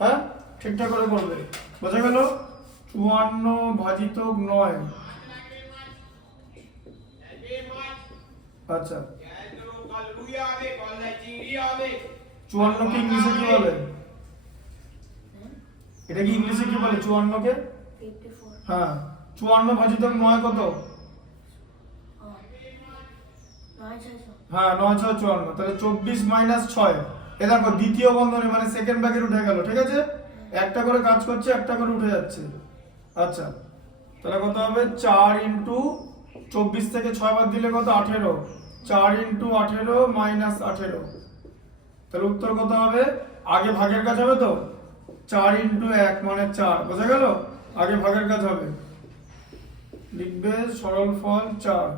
হ্যাঁ ঠিকঠাক করে করবে, বোঝা গেল। 54 ভাজিতক 9, আচ্ছা 54 কে ইংলিশে কি বলে, এটা কি ইংলিশে কি বলে 54 কে? 54 হ্যাঁ 54 ভাজিতক 9 কত? 9 হ্যাঁ 9 6 54, তাহলে 24 মাইনাস 6, এ দেখো দ্বিতীয় বন্ধনী মানে সেকেন্ড ব্র্যাকেট উঠে গেল, ঠিক আছে, একটা করে কাজ করছে, একটা করে উঠে যাচ্ছে। আচ্ছা তাহলে কত হবে, 4 ইন্টু 24 থেকে 6 বাদ দিলে কত 18, 4 ইন্টু 18 মাইনাস 18, তাহলে উত্তর কত হবে, আগে ভাগের কাজ হবে তো, 4 ইন্টু 1 মানে 4, বোঝা গেল, আগে ভাগের কাজ হবে, লিখবে সরল ফল 4।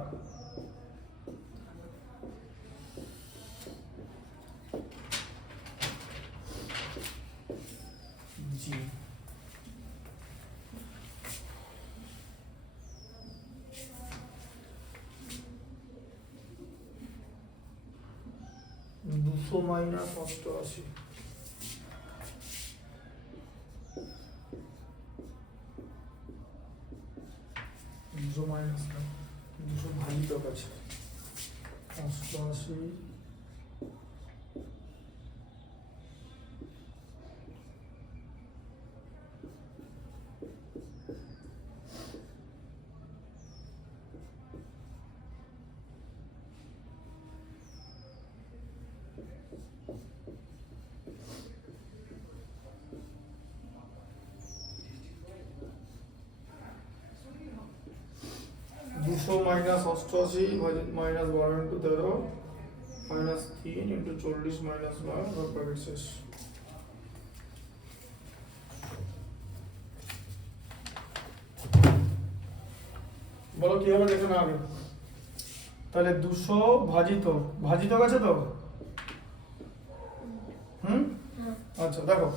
জি 200 মাইনাস 88, 200 মাইনাস 200 ভাজিতক আছে 88, minus 88 minus 12 into 13 minus 3 into 40 minus 9, ভাগ ব্র্যাকেট শেষ। বলো কি হবে দেখো না আগে, তাহলে 200 ভাজিতক আছে তো, আচ্ছা দেখো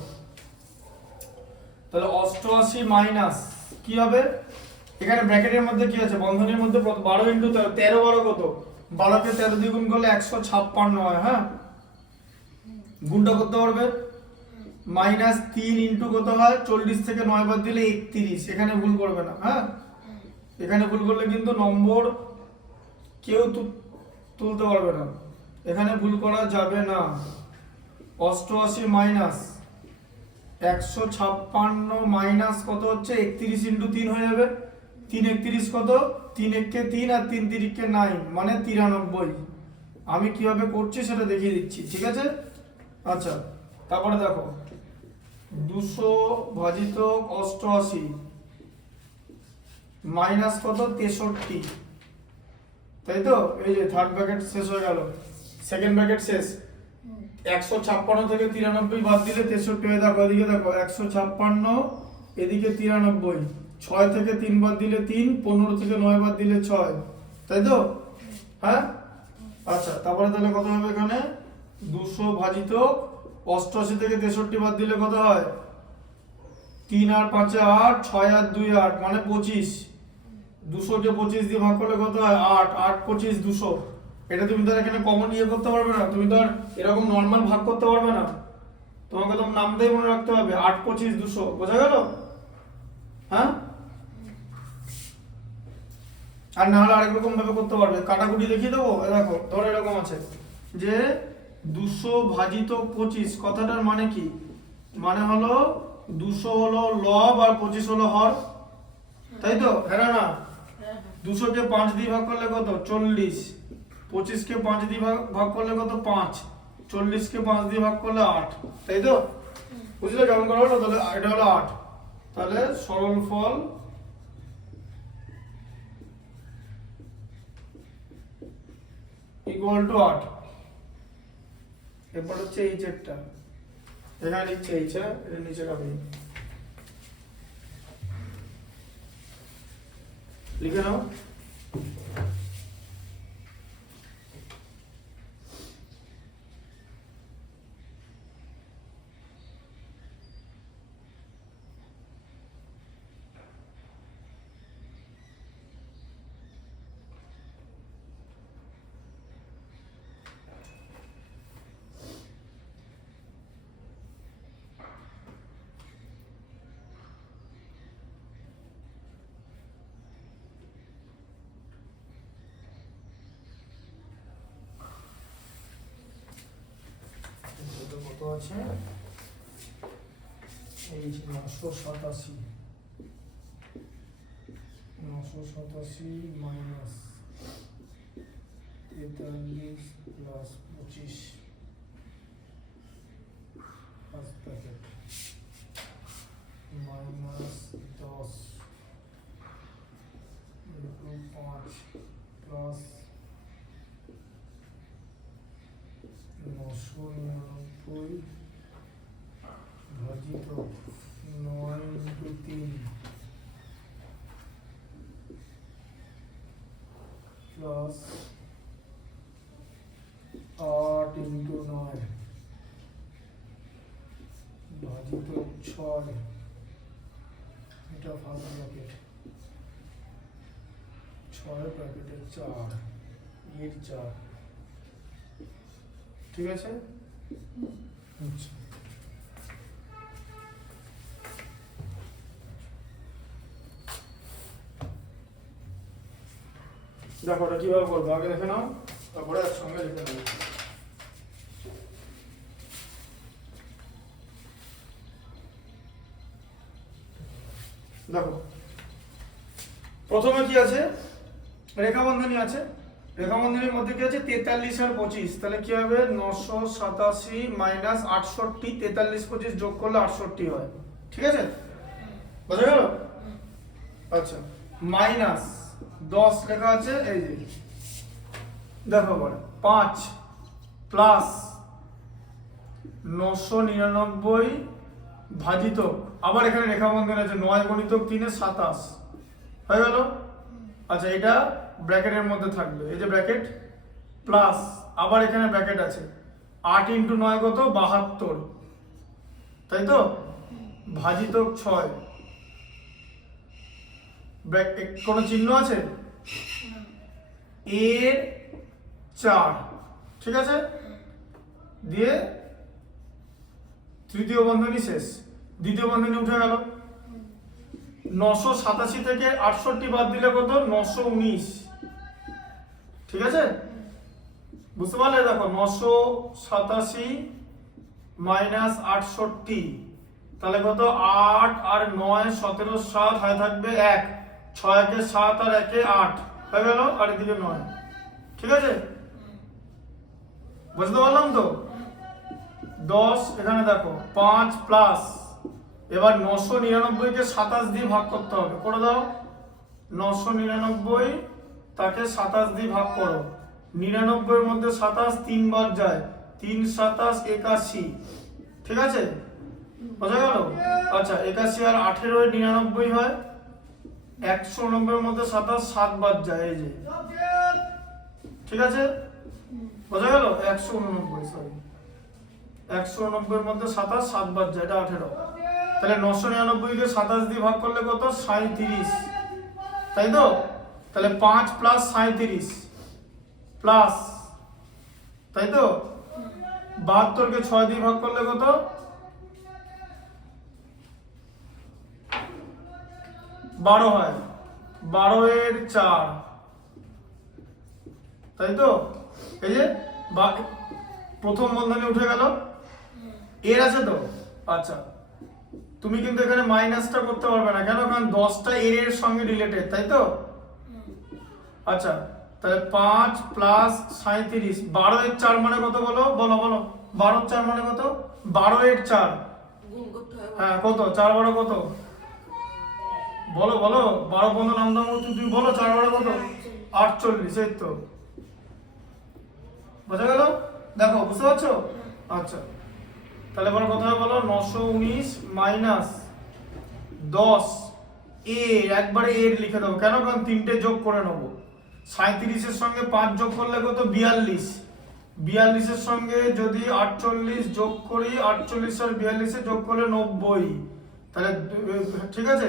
তাহলে 88 মাইনাস কি হবে, এখানে ব্র্যাকেটের মধ্যে কি আছে, বন্ধনীর মধ্যে 12 ইন্টু 13, 12 কত, 12 কে 13 দিয়ে গুণ করলে 156 হয়, হ্যাঁ গুণটা করতে পারবে, মাইনাস 3 ইন্টু কত হয়, 40 থেকে 9 বাদ দিলে 31, এখানে ভুল করবে না, হ্যাঁ এখানে ভুল করলে কিন্তু নম্বর কেউ তুলতে পারবে না, এখানে ভুল করা যাবে না। 88 মাইনাস 156 মাইনাস কত হচ্ছে 31 ইন্টু 3 হয়ে যাবে, 3 31 কত, 3 1 কে 3 আর 3 3 কে 9 মানে 93, আমি কিভাবে করছি সেটা দেখিয়ে দিচ্ছি, ঠিক আছে। আচ্ছা তারপরে দেখো 200 ভাজিতক 88 মাইনাস কত 63, তাই তো, এই যে থার্ড ব্র্যাকেট শেষ হয়ে গেল, সেকেন্ড ব্র্যাকেট শেষ, 156 থেকে 93 বাদ দিলে 63 হয়ে, দেখো এদিকে দেখো 156 এদিকে 93, 6 থেকে 3 বাদ দিলে 3, 15 থেকে 9 বাদ দিলে 6, তাই তো, হ্যাঁ আচ্ছা তারপরে তাহলে কত হবে এখানে, 200 ভাজিতক 88 থেকে 63 বাদ দিলে কত হয়, 3 আর 5 8, 6 আর 2 8 মানে 25, 200 কে 25 দিয়ে ভাগ করলে কত হয় 8, 8 25 200, এটা তুমি তো এখানে কমন ইয়ে করতে পারবে না, তুমি তো আর এরকম নরমাল ভাগ করতে পারবে না, তোমাকে তো নামটাই মনে রাখতে হবে, 8 25 200, বোঝা গেল, হ্যাঁ আর না হলে আরেক রকম ভাবে করতে পারবে, কাটাকুটি দেখিয়ে দেবো, দেখো ধরো এরকম আছে যে 200 ভাজিতক 25, কথাটার মানে কি, মানে হলো 200 হলো লব আর 25 হলো হর, তাই তো, হ্যাঁ না, 200 কে 5 দিয়ে ভাগ করলে কত 40, 25 কে 5 দিয়ে ভাগ করলে কত 5, 40 কে 5 দিয়ে ভাগ করলে 8, তাই তো, বুঝলে কেমন করা হলো, তাহলে এটা হলো 8, তাহলে সরল ফল ইকুয়াল টু 8, এরপর হচ্ছে এই চেকটা এখানে লিখছে এইচ, এর নিচে রাখবে, লিখে নাও। কত আছে? এই 987 minus 43 plus 25 first packet minus 10 into 5 plus 999 ভাজিত 9 ইন্টু 3 প্লাস 8 ইন্টু 9 ভাজিত 6, এটা ফার্স্ট প্যাকেট, 6 প্যাকেটে 4, এর 4, ঠিক আছে? আচ্ছা, দেখো ওটা কিভাবে করবো আগে দেখে নাও, তারপরে একসঙ্গে লিখে নেবো। দেখো প্রথমে কি আছে, রেখা বন্ধনী আছে, রেখা বন্ধনীর মধ্যে কি আছে 43 আর 25, তাহলে কি হবে 987 মাইনাস 68, 43 25 যোগ করলে 68 হয়, ঠিক আছে? বোঝা গেল? আচ্ছা, মাইনাস 10 লেখা আছে এই যে, দেখো বলে 5 প্লাস 999 ভাজিত, আবার এখানে রেখা বন্ধনী আছে 9 গুণিতক 3 এ 27 হয়ে গেল। আচ্ছা, এটা ব্র্যাকেটের মধ্যে থাকবে, এই যে ব্র্যাকেট, প্লাস আবার এখানে ব্র্যাকেট আছে 8 ইন্টু 9 কত 72, তাই তো, ভাজিত 6, কোনো চিহ্ন আছে, এর 4, ঠিক আছে, দিয়ে তৃতীয় বন্ধনী শেষ, দ্বিতীয় বন্ধনী উঠে গেল। 987 থেকে 68 বাদ দিলে কত 919, ঠিক আছে? বুঝতে পারলে? দেখো 987 মাইনাস 68, তাহলে কত 8 আর 9 17 7 হয় থাকবে 1, 6 কে 7 আর 1 এ 8 হয়ে গেল, আর এদিকে 9, ঠিক আছে? বুঝতে পারলাম তো? 10 এখানে দেখো 5 প্লাস, এবার 999 কে 27 দিয়ে ভাগ করতে হবে, করে দাও। 999 তাকে 27 দিয়ে ভাগ করো, 99 এর মধ্যে 27 3 বার যায়, 3 27 81, ঠিক আছে? বোঝা গেল? আচ্ছা, 81 আর 18 এ 99 হয়, 190 এর মধ্যে 27 7 বার যায়, এই যে, ঠিক আছে? বোঝা গেল? 189, সরি, 190 এর মধ্যে 27 7 বার যায়, এটা 18, তাহলে 999 কে 27 দিয়ে ভাগ করলে কত 37, তাই তো? তাহলে 5 প্লাস 37 প্লাস, তাই তো, 72 কে 6 দিয়ে ভাগ করলে কত 12 হয়, 12 এর 4, তাই তো? এই যে প্রথম বন্ধনী উঠে গেল, এর আছে তো। আচ্ছা, তুমি কিন্তু এখানে মাইনাসটা করতে পারবে না, কেন? কারণ 10টা এর সঙ্গে রিলেটেড, তাই তো? আচ্ছা, তাহলে 5 প্লাস 37, 12 এর 4 মানে কত বলো, বলো বলো, 12 এর 4 মানে কত? 12 এর 4 গুণ করতে হবে। হ্যাঁ, কত? 4 12 কত? বলো বলো, 12 15 নাম দাম তুমি বলো, 4 12 কত? 48, এই তো। বোঝা গেল? দেখো, বুঝতে পারছো? আচ্ছা, তাহলে এবার কথা হবে বলো 919 মাইনাস 10 এর একবারে এর লিখে দাও। কেন? কারণ তিনটে যোগ করে নেবো। 37-এর সঙ্গে 5 যোগ করলে কত? 42। 42-এর সঙ্গে যদি 48 যোগ করি, 48 আর 42-এ যোগ করলে 90। তাহলে ঠিক আছে,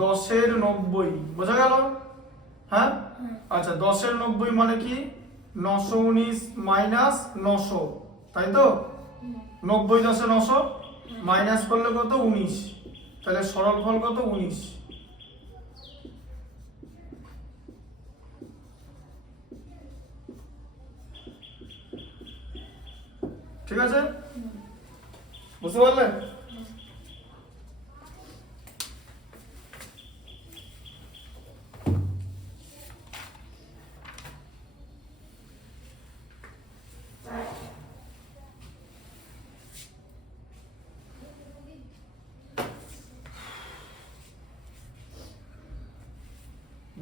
10-এর 90 বোঝা গেল? হ্যাঁ আচ্ছা, 10-এর 90 মানে কি? 919 মাইনাস 900, তাই তো? 90 10-এ 900 মাইনাস করলে কত? 19। তাহলে সরল ফল কত? 19। ঠিক আছে, বুঝতে পারলে?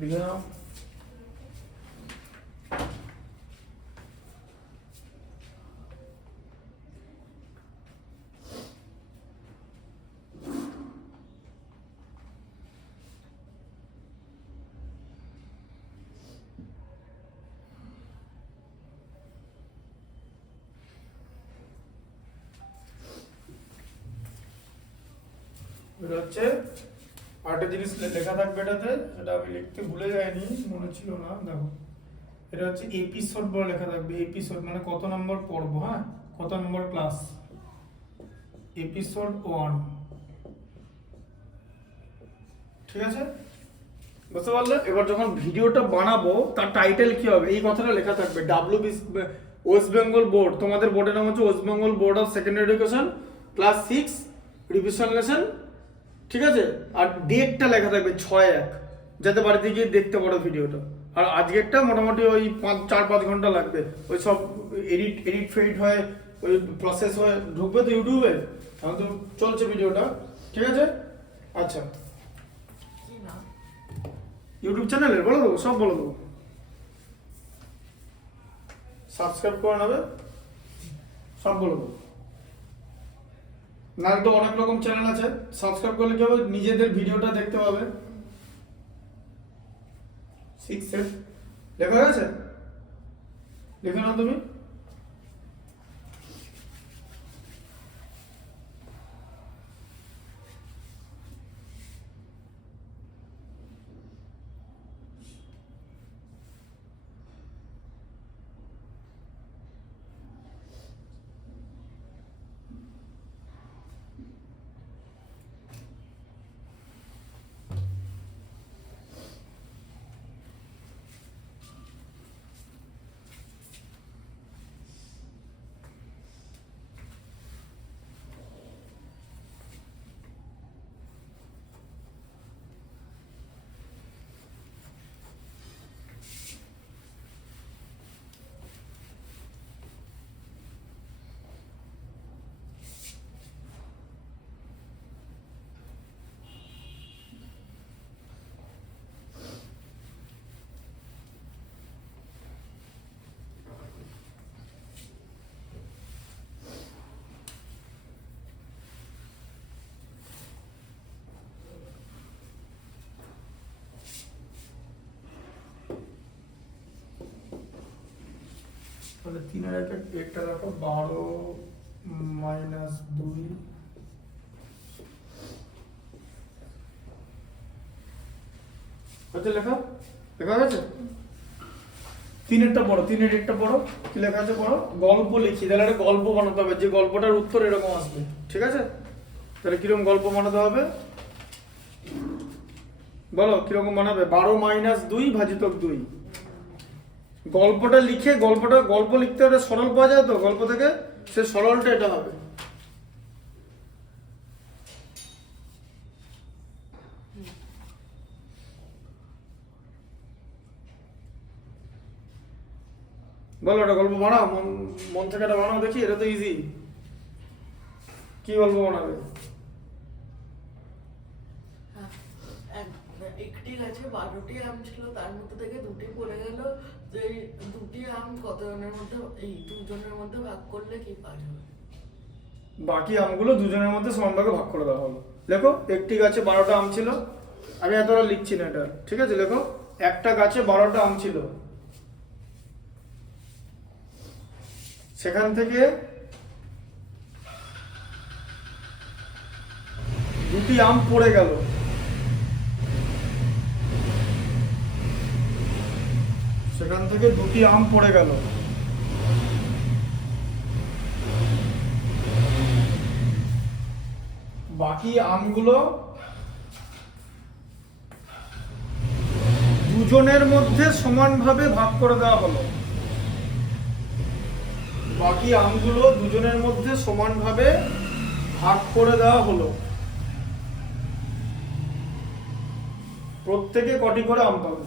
লিখে নাও। এটা হচ্ছে আরেকটা জিনিস লেখা থাকবে এটাতে, এটা আমি লিখতে ভুলে যাইনি, মনে ছিল না। দেখো, এটা হচ্ছে এপিসোড বলে লেখা থাকবে। এপিসোড মানে কত নম্বর পর্ব, হ্যাঁ, কত নম্বর ক্লাস। এপিসোড 1, ঠিক আছে, বুঝতে পারলে? এবার যখন ভিডিওটা বানাবো তার টাইটেল কি হবে এই কথাটা লেখা থাকবে। ওয়েস্ট বেঙ্গল বোর্ড, তোমাদের বোর্ডের নাম হচ্ছে West Bengal board of secondary education, class 6 revision lesson, ঠিক আছে। আর ডেটটা লেখা থাকবে 6/1, যাতে বাড়িতে গিয়ে দেখতে পারো ভিডিওটা। আর আজকেরটা মোটামুটি ওই 4-5 ঘন্টা লাগবে, ওই সব এডিট ফেডিট হয়ে ওই প্রসেস হয়ে ঢুকবে তো ইউটিউবে, এখন তো চলছে ভিডিওটা, ঠিক আছে। আচ্ছা, কি না ইউটিউব চ্যানেলের বলে দেবো, সব বলে দেবো, সাবস্ক্রাইব করে নেবে, সব বলে দেবো। না তো অনেক রকম চ্যানেল আছে, সাবস্ক্রাইব করলে কি হবে? নিজেদের ভিডিওটা দেখতে পাবে। 6 লেখা হয়েছে, লিখে নাও তুমি। তাহলে 3-এর একটা দেখো 12 মাইনাস 2 হচ্ছে লেখা, লেখা গেছে। 3-এরটা পড়ো, 3-এর একটা পড়ো, কি লেখা আছে পড়ো। গল্প লিখি, তাহলে একটা গল্প বানাতে হবে, যে গল্পটার উত্তর এরকম আসবে, ঠিক আছে। তাহলে কিরকম গল্প বানাতে হবে বলো, কিরকম বানাবে? 12 মাইনাস 2 ভাজিতক 2। গল্পটা লিখে, গল্প লিখতে হলে সরল পাওয়া যায় তো গল্প থেকে, সে সরলটা এটা হবে। বলো, এটা গল্প বানাও, মন থেকে এটা বানাও দেখি, এটা তো ইজি। কি গল্প বানাবে? একটি গাছে 12টি আম ছিল, তার মধ্যে থেকে 2টি পড়ে গেল। যে এই 2টি আম কতজনের মধ্যে, এই 2 জনের মধ্যে ভাগ করলে কি পাওয়া যাবে? বাকি আমগুলো দুজনের মধ্যে সমানভাগে ভাগ করে দেওয়া হলো। লেখো একটি গাছে 12টা আম ছিল। আমি এতটা লিখছি না এটা, ঠিক আছে? লেখো একটা গাছে 12টা আম ছিল, সেখান থেকে দুটি আম পড়ে গেল। সেখান থেকে দুটি আম পড়ে গেল। বাকি আমগুলো দুজনের মধ্যে সমানভাবে ভাগ করে দেওয়া হলো। বাকি আমগুলো দুজনের মধ্যে সমানভাবে ভাগ করে দেওয়া হলো। প্রত্যেকে কটি করে আম পাবে?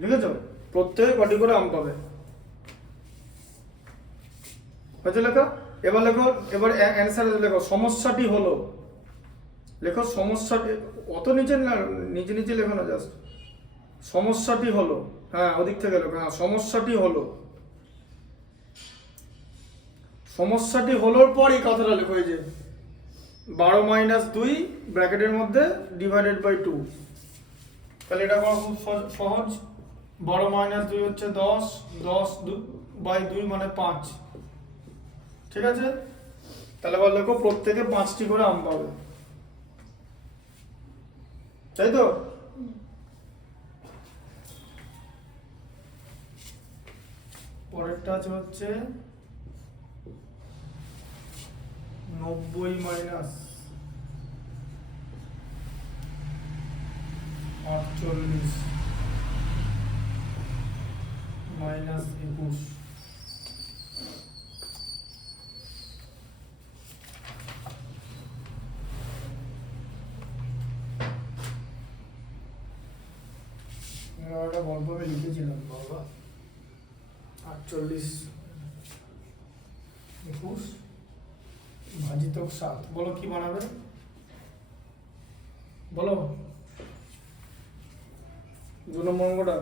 লিখেছ? প্রত্যেকে কটি করে আম পাবে? হয়েছে লেখা? এবার লেখো, এবার অ্যান্সার লেখো। সমস্যাটি হলো, লেখো সমস্যাটি, অত নিচে না, নিচে নিচে লেখো না, জাস্ট সমস্যাটি হলো। হ্যাঁ, ওদিক থেকে লেখো। হ্যাঁ, সমস্যাটি হলো। সমস্যাটি হলোর পর এই কথাটা লেখো, এই যে 12 - 2 ব্র্যাকেটের মধ্যে ডিভাইডেড বাই 2। তাহলে এটা করা খুব সহজ। 12 - 2 হচ্ছে 10, 10/2 মানে 5। ঠিক আছে? তাহলে বল লেখো প্রত্যেকে 5টি করে আম পাবে, তাই তো? পরেরটা আছে হচ্ছে 90 - 48 -21। একটা গল্প আমি লিখেছিলাম বাবা। 48 21 ভাজিতক 7। বলো কি বানাবে, বলো। 2 নম্বর অঙ্কটা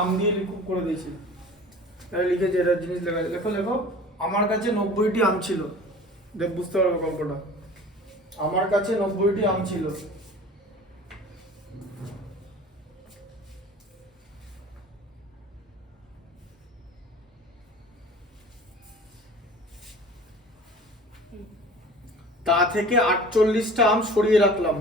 আম দিয়ে করে দিয়েছি, লিখেছি এটা জিনিস লেখা। লেখো লেখো আমার কাছে 90টি আম ছিল। দেখ, বুঝতে পারবে গল্পটা। আমার কাছে 90টি আম ছিল। তা থেকে 48টা আম সরিয়ে রাখলাম।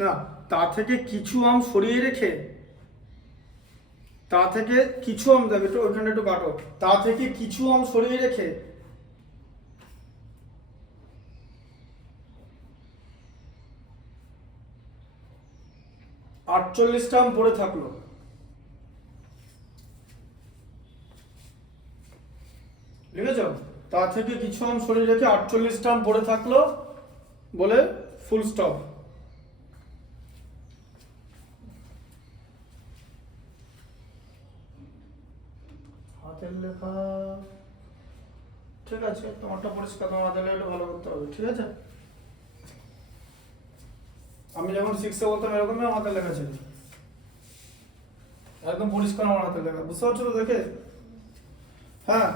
না, তা থেকে কিছু আম সরিয়ে রেখে, তা থেকে কিছু আম, দেবে একটু ওইখানে একটু কাটো। তা থেকে কিছু আম সরিয়ে রেখে 48টা আম পড়ে থাকলো। লিখেছ? তা থেকে কিছু আম সরিয়ে রেখে 48টা আম পড়ে থাকলো বলে ফুল স্টপ। হাতের লেখা ঠিক আছে, তোমারটা পরিষ্কার, তোমার হাতের লেখাটা ভালো করতে হবে, ঠিক আছে? আমি যখন 6-এ বলতাম এরকমই আমার হাতের লেখা ছিল, একদম পরিষ্কার আমার হাতের লেখা। বুঝতে পারছো তো দেখে? হ্যাঁ,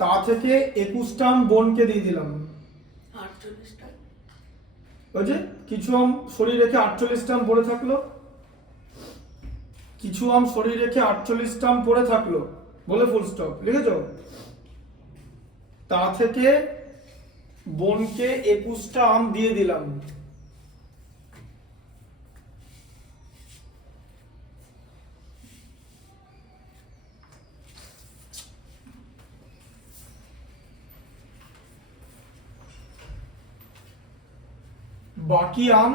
তা থেকে 21টা আম বোনকে দিয়ে দিলাম। 48টা। ওই যে কিছু আম সরিয়ে রেখে 48টা আম পড়ে থাকলো, কিছু আম সরিয়ে রেখে 48টা আম পড়ে থাকলো বলে ফুল স্টপ। লিখেছো? তা থেকে বোনকে 21টা আম দিয়ে দিলাম। বাকি আম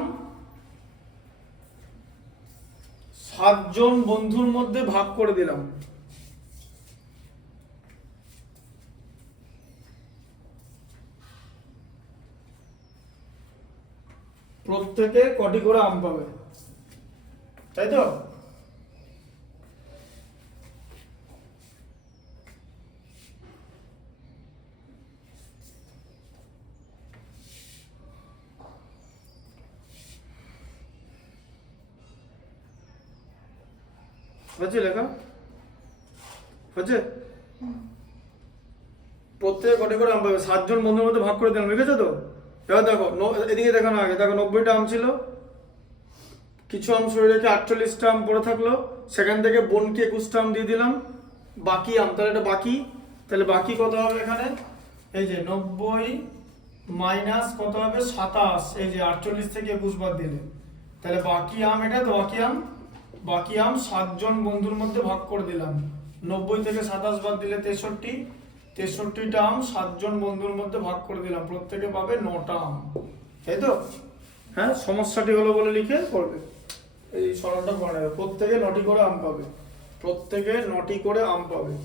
7 জন বন্ধুর মধ্যে ভাগ করে দিলাম। প্রত্যেকে কটি করে আম পাবে, তাই তো? হচ্ছে লেখা হচ্ছে? প্রত্যেকে কটি করে আম পাবে, 7 জন বন্ধুর মধ্যে ভাগ করে দিলাম, লিখেছো তো? এবার দেখো এদিকে দেখো না, আগে দেখো 90টা আম ছিল, কিছু আম সরিয়ে রেখে 48টা আম পড়ে থাকলো, সেখান থেকে বোনকে 21টা আম দিয়ে দিলাম, বাকি আম, তাহলে এটা বাকি, তাহলে বাকি কত হবে এখানে? এই যে 90 মাইনাস কত হবে 27, এই যে 48 থেকে 21 বাদ দিলে, তাহলে বাকি আম এটা তো, বাকি আম 7 জন বন্ধুর মধ্যে ভাগ করে দিলাম, 90 থেকে 27 বাদ দিলে 63টা আম 7 জন বন্ধুর মধ্যে ভাগ করে দিলাম, প্রত্যেকে পাবে 9টা আম, তাই তো? হ্যাঁ, সমস্যাটি হলো বলে লিখে করবে, এই সরলটা করে নেবে, প্রত্যেকে 9টি করে আম পাবে, প্রত্যেকে 9টি করে আম পাবে।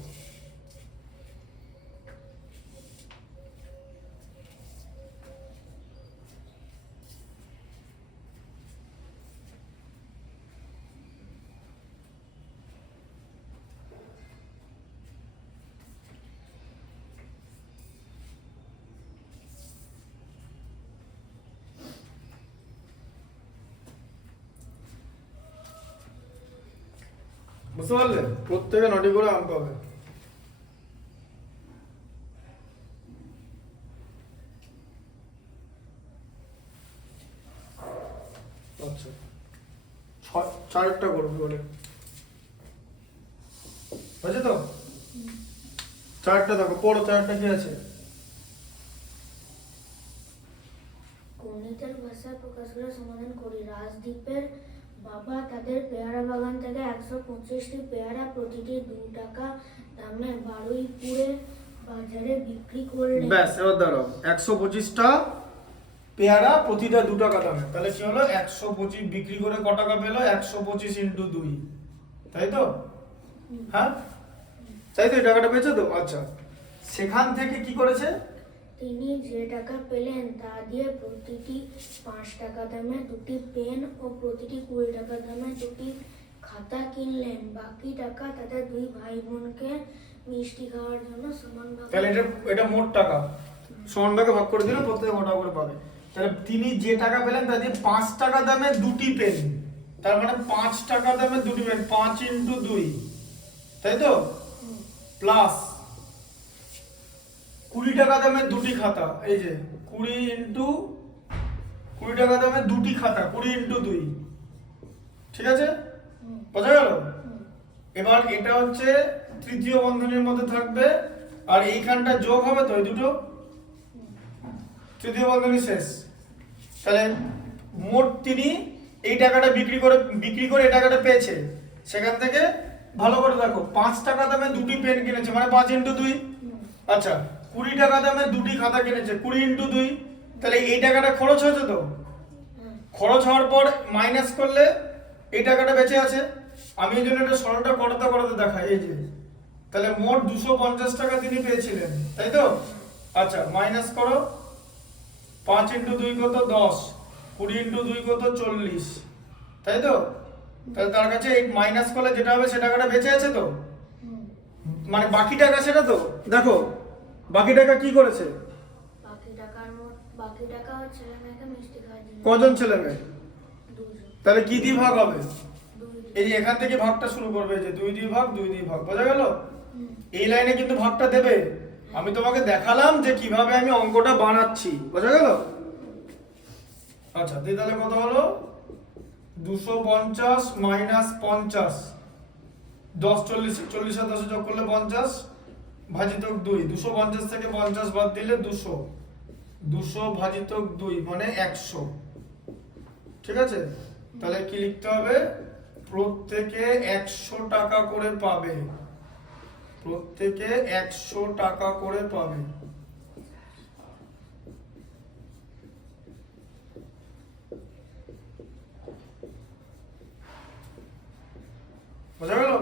বুঝতে পারলে? প্রত্যেকে 9টি করে আম পাবে। আচ্ছা, 4টা করবো বলে হয়েছে তো? 4টা দেখো, পড়ো 4টা কি আছে? গণিতের ভাষায় প্রকাশ করে সমাধান করি। রাজদীপের বাবা তাদের পেয়ারা বাগান থেকে 125টি পেয়ারা প্রতিটি 2 টাকা দামে বারুইপুরে বাজারে বিক্রি করলেন। ব্যাস, এবার দাঁড়াও, 125টা পেয়ারা প্রতিটা 2 টাকা দামে, তাহলে কি হলো? 125 বিক্রি করে ক টাকা পেলো? 125 ইন্টু 2, তাই তো? হ্যাঁ, তাই তো, এই টাকাটা পেয়েছো তো? আচ্ছা, সেখান থেকে কি করেছে? তিনি যে টাকা পেলেন তা দিয়ে প্রতিটি 5 টাকা দামে 2টি পেন ও প্রতিটি 20 টাকা দামে 2টি খাতা কিনলেন। বাকি টাকা তাদের 2 ভাই বোনকে মিষ্টি খাওয়ার জন্য সমান তাহলে এটা মোট টাকা সমান ভাগে ভাগ করে দিলে প্রত্যেকে কত করে পাবে। তাহলে তিনি যে টাকা পেলেন তা দিয়ে 5 টাকা দামে 2টি পেন, তার মানে 5 টাকা দামে 2টি পেন, 5 ইন্টু 2, তাই তো? প্লাস 20 টাকা দামে 2টি খাতা, এই যে 20 ইন্টু 20 টাকা দামে 2টি খাতা, 20 ইন্টু 2, ঠিক আছে? বোঝা গেল? এবার এটা হচ্ছে তৃতীয় বন্ধনীর মধ্যে থাকবে, আর এইখানটা যোগ হবে তো, এই দুটো তৃতীয় বন্ধনী শেষ। তাহলে মোট তিনি এই টাকাটা বিক্রি করে এই টাকাটা পেয়েছে, সেখান থেকে ভালো করে দেখো, 5 টাকা দামে 2টি পেন কিনেছে, মানে 5 ইন্টু 2। আচ্ছা, 20 টাকা দামে 2টি খাতা কিনেছে, 20 ইন্টু 2, তাহলে এই টাকাটা খরচ হয়েছে তো? খরচ হওয়ার পর মাইনাস করলে এই টাকাটা বেঁচে আছে। আমি এই জন্য এটা সরলটা করাতে দেখাই, এই যে, তাহলে মোট 250 টাকা তিনি পেয়েছিলেন, তাই তো? আচ্ছা, মাইনাস করো, 5 ইন্টু 2 কত? 10, 20 ইন্টু 2 কত? 40, তাই তো? তাহলে তার কাছে এই মাইনাস করলে যেটা হবে সে টাকাটা বেঁচে আছে তো, মানে বাকি টাকা সেটা তো। দেখো বাকি টাকা কি করেছে? বাকি টাকা ছেলে মেয়েকে মিষ্টি খাওয়ার জন্য। কজন ছেলে মেয়ে? 2 জন। তাহলে কি দিয়ে ভাগ হবে? 2 জন। এই যে এখান থেকে ভাগটা শুরু করবে, যে 2 দিয়ে ভাগ, 2 দিয়ে ভাগ, বোঝা গেল? এই লাইনে কিন্তু ভাগটা দেবে, আমি তোমাকে দেখালাম যে কিভাবে আমি অঙ্কটা বানাচ্ছি, বোঝা গেল? আচ্ছা, তাহলে কত হলো? 250 মাইনাস 50, 10 40, 40 আর 10 যোগ করলে 50 ভাজিত 2, 250 থেকে 50 বাদ দিলে 200, 200 ভাজিত 2 মানে 100, ঠিক আছে? তাহলে কি লিখতে হবে? প্রত্যেকে 100 টাকা করে পাবে, প্রত্যেকে 100 টাকা করে পাবে। বোঝা গেল?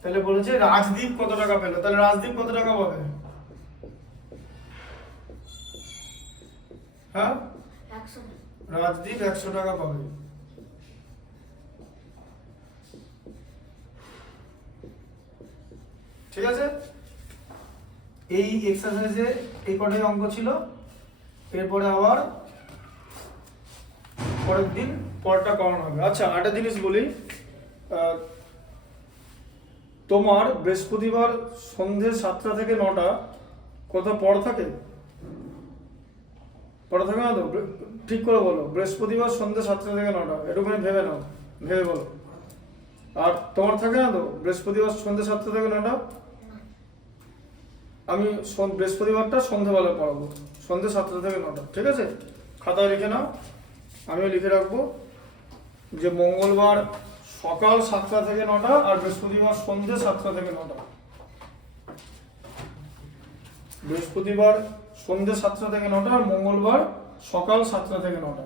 তাহলে বলেছে রাজদীপ কত টাকা পেল, তাহলে রাজদীপ কত টাকা পাবে? হ্যাঁ, 100 রাজদীপ 100 টাকা পাবে। ঠিক আছে, এই এক্সারসাইজে এই কটাই অঙ্ক ছিল। এরপরে আবার পরের দিন পরটা করানো হবে। আচ্ছা, একটা জিনিস বলি, তোমার বৃহস্পতিবার সন্ধে 7টা থেকে 9টা কোথাও পড়া থাকে? পড়া থাকে না তো? ঠিক করে বলো, বৃহস্পতিবার সন্ধে 7টা থেকে 9টা, একটুখানি ভেবে নাও, ভেবে বলো। আর তোমার থাকে না তো বৃহস্পতিবার সন্ধে 7টা থেকে 9টা? আমি বৃহস্পতিবারটা সন্ধ্যেবেলা পড়াবো, সন্ধে 7টা থেকে 9টা। ঠিক আছে, খাতায় লিখে নাও, আমিও লিখে রাখবো যে মঙ্গলবার সকাল 7টা থেকে 9টা আর বৃহস্পতিবার সন্ধে 7টা থেকে 9টা। বৃহস্পতিবার সন্ধে 7টা থেকে 9টা আর মঙ্গলবার সকাল 7টা থেকে 9টা।